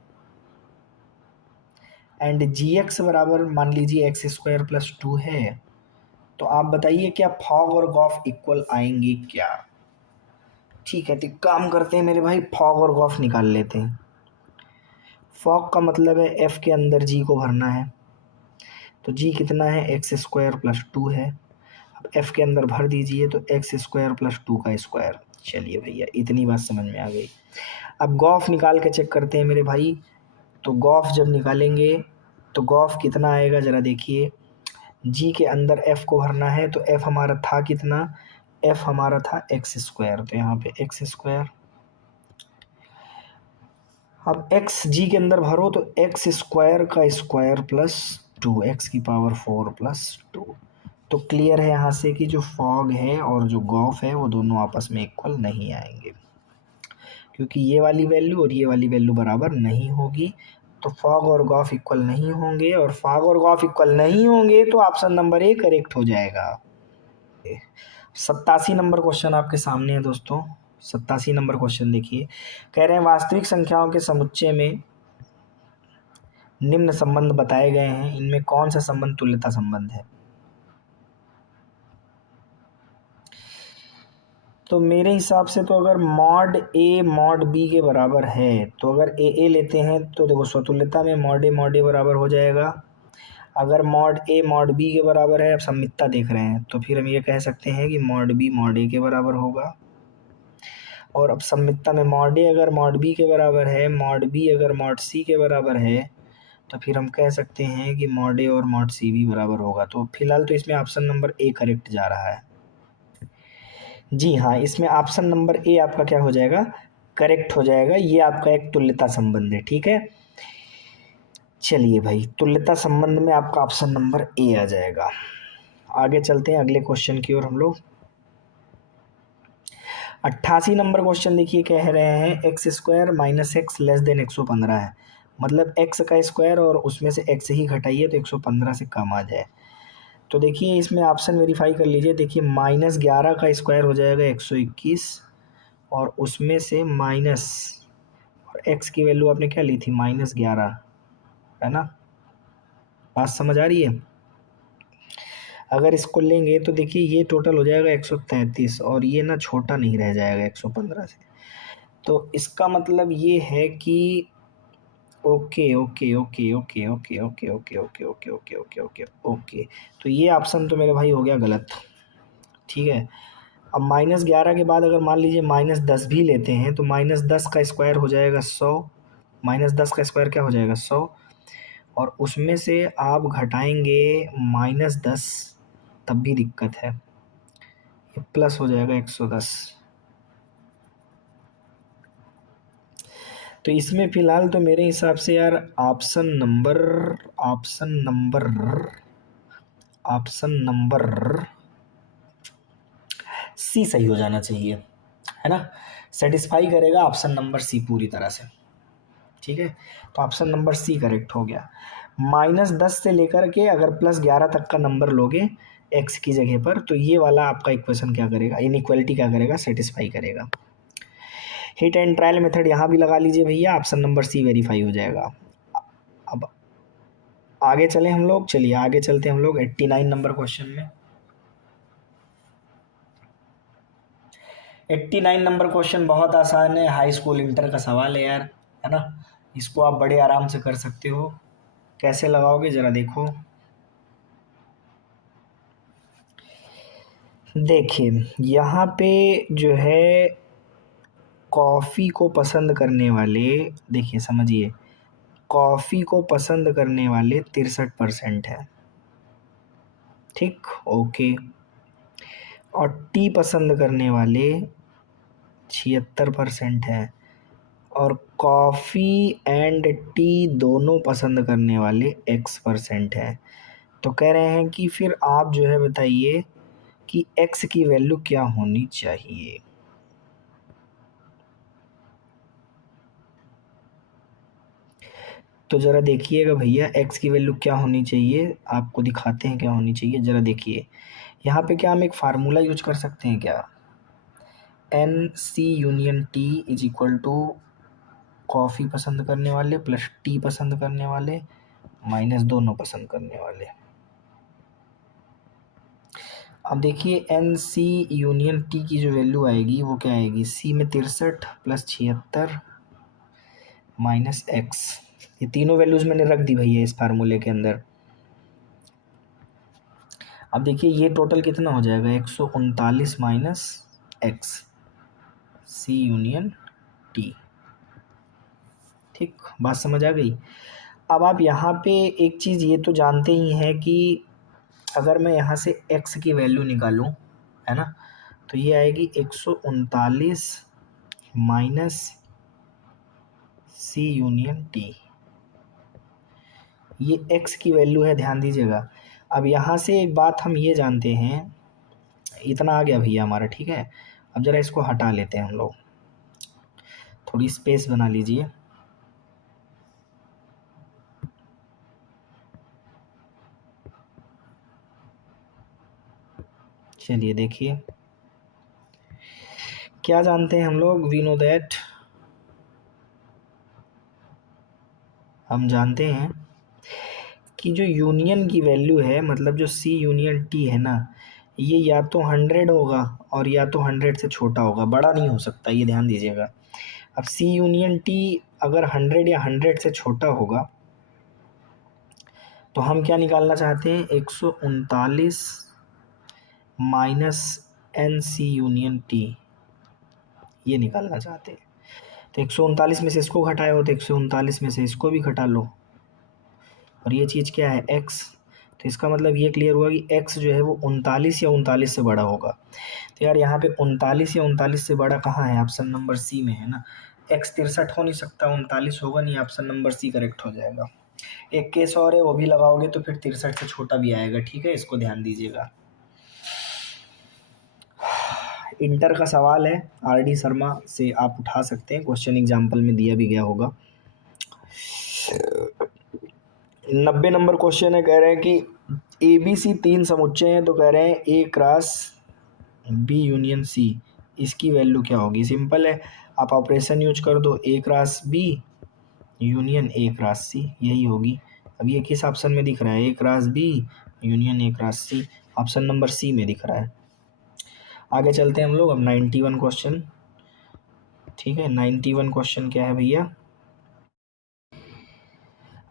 एंड gx बराबर मान लीजिए x² + 2 है, तो आप बताइए क्या फॉग और गॉफ इक्वल आएंगे क्या? ठीक है, तो काम करते हैं मेरे भाई, फॉग और गॉफ निकाल लेते हैं। फॉग का मतलब है f के अंदर g को भरना है, तो g कितना है, x² + 2 है। अब f के अंदर भर दीजिए, तो x² + 2 का स्क्वायर। चलिए भैया इतनी बात समझ में आ गई। अब गॉफ निकाल के चेक करते हैं मेरे भाई। तो गॉफ जब निकालेंगे तो गॉफ कितना आएगा, ज़रा देखिए। g के अंदर f को भरना है, तो f हमारा था कितना, f हमारा था x², तो यहाँ पे x²। अब x g के अंदर भरो तो x² का स्क्वायर + 2, x⁴ + 2। तो क्लियर है यहाँ से कि जो फॉग है और जो गॉफ है वो दोनों आपस में इक्वल नहीं आएंगे, क्योंकि ये वाली वैल्यू और ये वाली वैल्यू बराबर नहीं होगी। तो फॉग और गॉफ इक्वल नहीं होंगे, और फॉग और गॉफ इक्वल नहीं होंगे तो ऑप्शन नंबर ए करेक्ट हो जाएगा। 87 नंबर क्वेश्चन आपके सामने है दोस्तों। 87 नंबर क्वेश्चन देखिए, कह रहे हैं वास्तविक संख्याओं के समुच्चय में निम्न संबंध बताए गए हैं, इनमें कौन सा संबंध तुल्यता संबंध है। तो मेरे हिसाब से तो अगर मॉड ए मॉड बी के बराबर है, तो अगर ए लेते हैं तो देखो स्वतुल्यता में मॉड ए बराबर हो जाएगा। अगर मॉड ए मॉड बी के बराबर है, अब सममितता देख रहे हैं, तो फिर हम ये कह सकते हैं कि मॉड बी मॉड ए के बराबर होगा। और अब सममितता में मॉड ए अगर मॉड बी के बराबर है, मॉड बी अगर मॉड सी के बराबर है, तो फिर हम कह सकते हैं कि मॉड ए और मॉड सी भी बराबर होगा। तो फिलहाल तो इसमें ऑप्शन नंबर ए करेक्ट जा रहा है। जी हाँ, इसमें ऑप्शन नंबर ए आपका क्या हो जाएगा, करेक्ट हो जाएगा। ये आपका एक तुल्यता संबंध है, ठीक है। चलिए भाई, तुल्यता संबंध में आपका ऑप्शन नंबर ए आ जाएगा। आगे चलते हैं अगले क्वेश्चन की ओर हम लोग। 88 नंबर क्वेश्चन देखिए, कह रहे हैं x square minus x less than 115 है, मतलब एक्स का स्क्वायर और उसमें से एक्स ही घटाइए तो 115 से कम आ जाए। तो देखिए इसमें ऑप्शन वेरीफाई कर लीजिए। देखिए -11 का स्क्वायर हो जाएगा 121, और उसमें से माइनस, और एक्स की वैल्यू आपने क्या ली थी, -11, है ना। बात समझ आ रही है। अगर इसको लेंगे तो देखिए ये टोटल हो जाएगा 133, और ये ना छोटा नहीं रह जाएगा 115 से। तो इसका मतलब ये है कि okay okay okay okay okay okay okay okay okay okay okay okay okay, तो ये ऑप्शन तो मेरे भाई हो गया गलत, ठीक है। अब -11 के बाद अगर मान लीजिए -10 भी लेते हैं, तो -10 का स्क्वायर हो जाएगा 100, -10 का स्क्वायर क्या हो जाएगा 100, और उसमें से आप घटाएंगे -10, तब भी दिक्कत है, ये प्लस हो जाएगा 110। तो इसमें फ़िलहाल तो मेरे हिसाब से यार ऑप्शन नंबर सी सही हो जाना चाहिए, है ना। सेटिस्फाई करेगा ऑप्शन नंबर सी पूरी तरह से, ठीक है। तो ऑप्शन नंबर सी करेक्ट हो गया। -10 से लेकर के अगर +11 तक का नंबर लोगे एक्स की जगह पर, तो ये वाला आपका इक्वेशन क्या करेगा, इनइक्वालिटी क्या करेगा, सेटिस्फाई करेगा। हिट एंड ट्रायल मेथड यहाँ भी लगा लीजिए भैया, ऑप्शन नंबर सी वेरीफाई हो जाएगा। अब आगे चलें हम लोग, चलिए आगे चलते हैं हम लोग 89 नंबर क्वेश्चन में। 89 नंबर क्वेश्चन बहुत आसान है, हाई स्कूल इंटर का सवाल है यार, है ना। इसको आप बड़े आराम से कर सकते हो। कैसे लगाओगे ज़रा देखो। देखिए यहाँ पे जो है कॉफ़ी को पसंद करने वाले, देखिए समझिए, कॉफ़ी को पसंद करने वाले 63% है, ठीक, ओके। और टी पसंद करने वाले 76% है, और कॉफ़ी एंड टी दोनों पसंद करने वाले X% है। तो कह रहे हैं कि फिर आप जो है बताइए कि X की वैल्यू क्या होनी चाहिए। तो ज़रा देखिएगा भैया X की वैल्यू क्या होनी चाहिए, आपको दिखाते हैं क्या होनी चाहिए। ज़रा देखिए यहाँ पे क्या हम एक फार्मूला यूज कर सकते हैं क्या, NC union T is equal to coffee पसंद करने वाले प्लस टी पसंद करने वाले माइनस दोनों पसंद करने वाले। अब देखिए NC यूनियन T की जो वैल्यू आएगी वो क्या आएगी, C में 63 प्लस 76 माइनस एक्स, ये तीनों वैल्यूज़ मैंने रख दी भैया इस फार्मूले के अंदर। अब देखिए ये टोटल कितना हो जाएगा, 139 minus x, C union T, ठीक, बात समझ आ गई। अब आप यहाँ पे एक चीज़ ये तो जानते ही हैं कि अगर मैं यहाँ से x की वैल्यू निकालूँ, है ना, तो ये आएगी 139 माइनस C यूनियन T, ये x की वैल्यू है, ध्यान दीजिएगा। अब यहाँ से एक बात हम ये जानते हैं, इतना आ गया भैया हमारा, ठीक है। अब ज़रा इसको हटा लेते हैं हम लोग, थोड़ी स्पेस बना लीजिए। चलिए देखिए क्या जानते हैं हम लोग, वी नो दैट, हम जानते हैं कि जो यूनियन की वैल्यू है, मतलब जो सी यूनियन टी है ना, ये या तो 100 होगा और या तो 100 से छोटा होगा, बड़ा नहीं हो सकता, ये ध्यान दीजिएगा। अब सी यूनियन टी अगर 100 या 100 से छोटा होगा तो हम क्या निकालना चाहते हैं, 139 minus n c union t, ये निकालना चाहते हैं। तो 139 में से इसको घटाए हो तो 139 में से इसको भी घटा लो, और ये चीज़ क्या है, x। तो इसका मतलब ये क्लियर हुआ कि x जो है वो 39 या 39 से बड़ा होगा। तो यार यहाँ पे 39 या 39 से बड़ा कहाँ है, ऑप्शन नंबर सी में है ना। x 63 हो नहीं सकता, 39 होगा नहीं, ऑप्शन नंबर सी करेक्ट हो जाएगा। एक केस और है, वो भी लगाओगे तो फिर 63 से छोटा भी आएगा, ठीक है, इसको ध्यान दीजिएगा। इंटर का सवाल है, आर.डी. शर्मा से आप उठा सकते हैं, क्वेश्चन एग्जाम्पल में दिया भी गया होगा। 90 नंबर क्वेश्चन है, कह रहे हैं कि ए बी सी 3 समुच्चय हैं, तो कह रहे हैं ए क्रॉस बी यूनियन सी, इसकी वैल्यू क्या होगी। सिंपल है, आप ऑपरेशन यूज कर दो, A cross B union A cross C, यही होगी। अब ये किस ऑप्शन में दिख रहा है, A cross B union A cross C, option number C में दिख रहा है। आगे चलते हैं हम लोग, अब 91 क्वेश्चन, ठीक है। 91 क्वेश्चन क्या है भैया,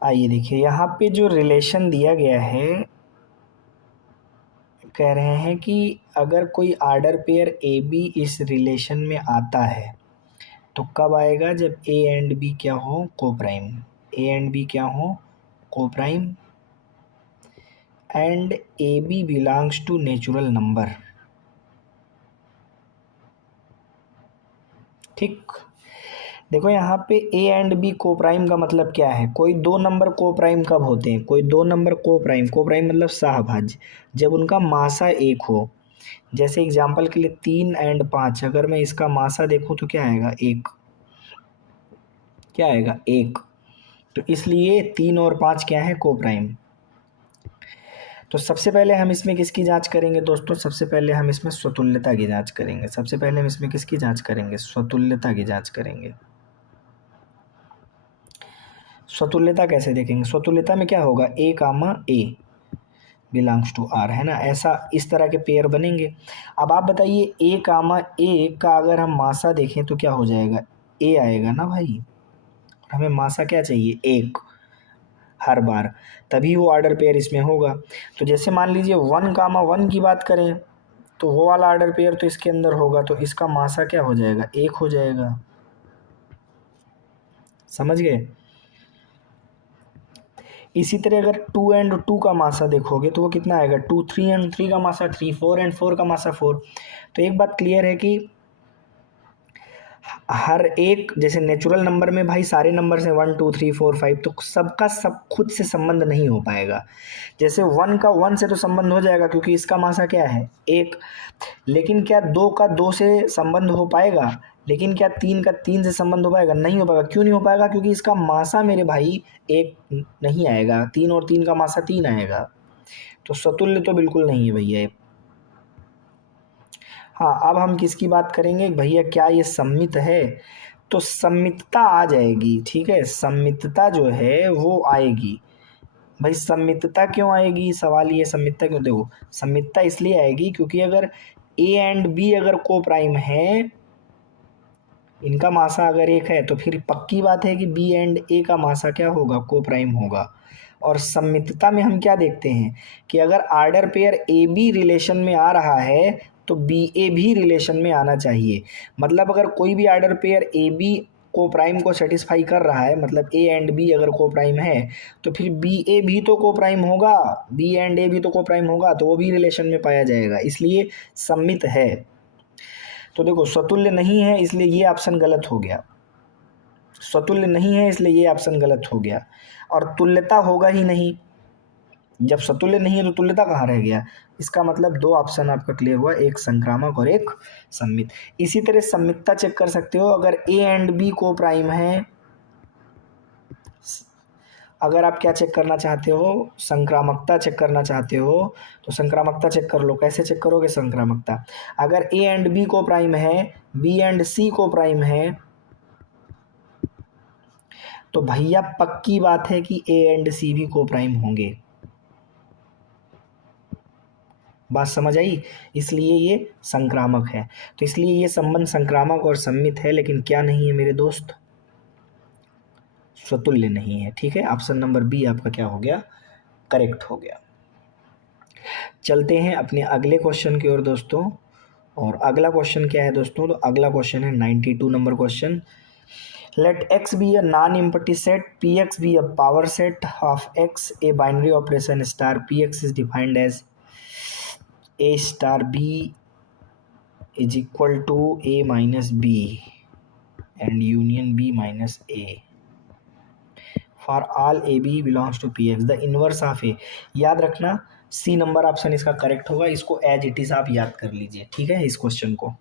आइए देखिए, यहाँ पे जो रिलेशन दिया गया है, कह रहे हैं कि अगर कोई ऑर्डर पेयर ए बी इस रिलेशन में आता है तो कब आएगा, जब ए एंड बी क्या हो, को प्राइम, ए एंड बी क्या हो, coprime, and a b belongs to natural number, ठीक। देखो यहाँ पे a and b coprime का मतलब क्या है, कोई दो नंबर को प्राइम कब होते हैं, कोई दो नंबर को प्राइम मतलब सहभाज्य, जब उनका मासा एक हो। जैसे एग्जांपल के लिए 3 एंड 5, अगर मैं इसका मासा देखूं तो क्या आएगा, एक, क्या आएगा, एक। तो इसलिए 3 और 5 क्या है, को प्राइम। तो सबसे पहले हम इसमें किसकी जांच करेंगे दोस्तों, सबसे पहले हम इसमें स्वतुल्यता की जांच करेंगे। सबसे पहले हम इसमें किसकी जांच करेंगे, स्वतुल्यता की जांच करेंगे। स्वतुल्यता कैसे देखेंगे, स्वतुल्यता में क्या होगा, ए कामा ए बिलोंग्स टू आर, है ना, ऐसा इस तरह के पेयर बनेंगे। अब आप बताइए, ए कामा ए का अगर हम मासा देखें तो क्या हो जाएगा, ए आएगा ना भाई, हमें मासा क्या चाहिए, एक, हर बार, तभी वो ऑर्डर पेयर इसमें होगा। तो जैसे मान लीजिए 1 कामा 1 की बात करें तो वो वाला ऑर्डर पेयर तो इसके अंदर होगा, तो इसका मासा क्या हो जाएगा, एक हो जाएगा, समझ गए। इसी तरह अगर 2 एंड 2 का मासा देखोगे तो वो कितना आएगा, 2, 3 एंड 3 का मासा 3, 4 एंड 4 का मासा 4। तो एक बात क्लियर है कि हर एक, जैसे नेचुरल नंबर में भाई सारे नंबर से 1 2 3 4 5, तो सबका सब खुद से संबंध नहीं हो पाएगा। जैसे 1 का 1 से तो संबंध हो जाएगा क्योंकि इसका मासा क्या है, एक। लेकिन क्या 2 का 2 से संबंध हो पाएगा, लेकिन क्या 3 का 3 से संबंध हो पाएगा, नहीं हो पाएगा। क्यों नहीं हो पाएगा, क्योंकि इसका मासा मेरे भाई एक नहीं आएगा, 3 और 3 का मासा 3 आएगा। तो स्वतुल्य तो बिल्कुल नहीं है भैया। हाँ, अब हम किसकी बात करेंगे भैया, क्या ये सम्मित है, तो सम्मितता आ जाएगी, ठीक है, सम्मितता जो है वो आएगी। भाई सम्मितता क्यों आएगी, सवाल ये, सम्मितता क्यों, देखो सम्मितता इसलिए आएगी क्योंकि अगर ए एंड बी अगर को प्राइम है, इनका मासा अगर एक है, तो फिर पक्की बात है कि बी एंड ए का मासा क्या होगा, को प्राइम होगा। और सम्मितता में हम क्या देखते हैं कि अगर order pair a b relation में आ रहा है तो बी ए भी रिलेशन में आना चाहिए। मतलब अगर कोई भी ऑर्डर पेयर ए बी को प्राइम को सेटिस्फाई कर रहा है, मतलब ए एंड बी अगर को प्राइम है, तो फिर बी ए भी तो को प्राइम होगा, बी एंड ए भी तो को प्राइम होगा, तो वो भी रिलेशन में पाया जाएगा, इसलिए सम्मित है। तो देखो स्वतुल्य नहीं है इसलिए ये ऑप्शन गलत हो गया, स्वतुल्य नहीं है इसलिए ये ऑप्शन गलत हो गया। और तुल्यता होगा ही नहीं, जब स्वतुल्य नहीं है तो तुल्यता कहाँ रह गया। इसका मतलब दो ऑप्शन आपका क्लियर हुआ, एक संक्रामक और एक सम्मित। इसी तरह सम्मितता चेक कर सकते हो, अगर ए एंड बी को प्राइम है, अगर आप क्या चेक करना चाहते हो, संक्रामकता चेक करना चाहते हो, तो संक्रामकता चेक कर लो। कैसे चेक करोगे संक्रामकता? अगर ए एंड बी को प्राइम है, बी एंड सी को प्राइम है, तो भैया पक्की बात है कि ए एंड सी भी को प्राइम होंगे। बात समझ आई? इसलिए ये संक्रामक है। तो इसलिए ये संबंध संक्रामक और सम्मित है, लेकिन क्या नहीं है मेरे दोस्त? स्वतुल्य नहीं है। ठीक है, ऑप्शन नंबर बी आपका क्या हो गया? करेक्ट हो गया। चलते हैं अपने अगले क्वेश्चन की ओर दोस्तों। और अगला क्वेश्चन क्या है दोस्तों? तो अगला क्वेश्चन है 92 नंबर question. Let x be a non empty set, p x be a power set of x, a binary operation star p x is defined as a star b is equal to a minus b and union b minus a for all ab belongs to px, the inverse of a। याद रखना सी number option इसका correct होगा। इसको as it is आप याद कर लीजिए। ठीक है, इस क्वेश्चन को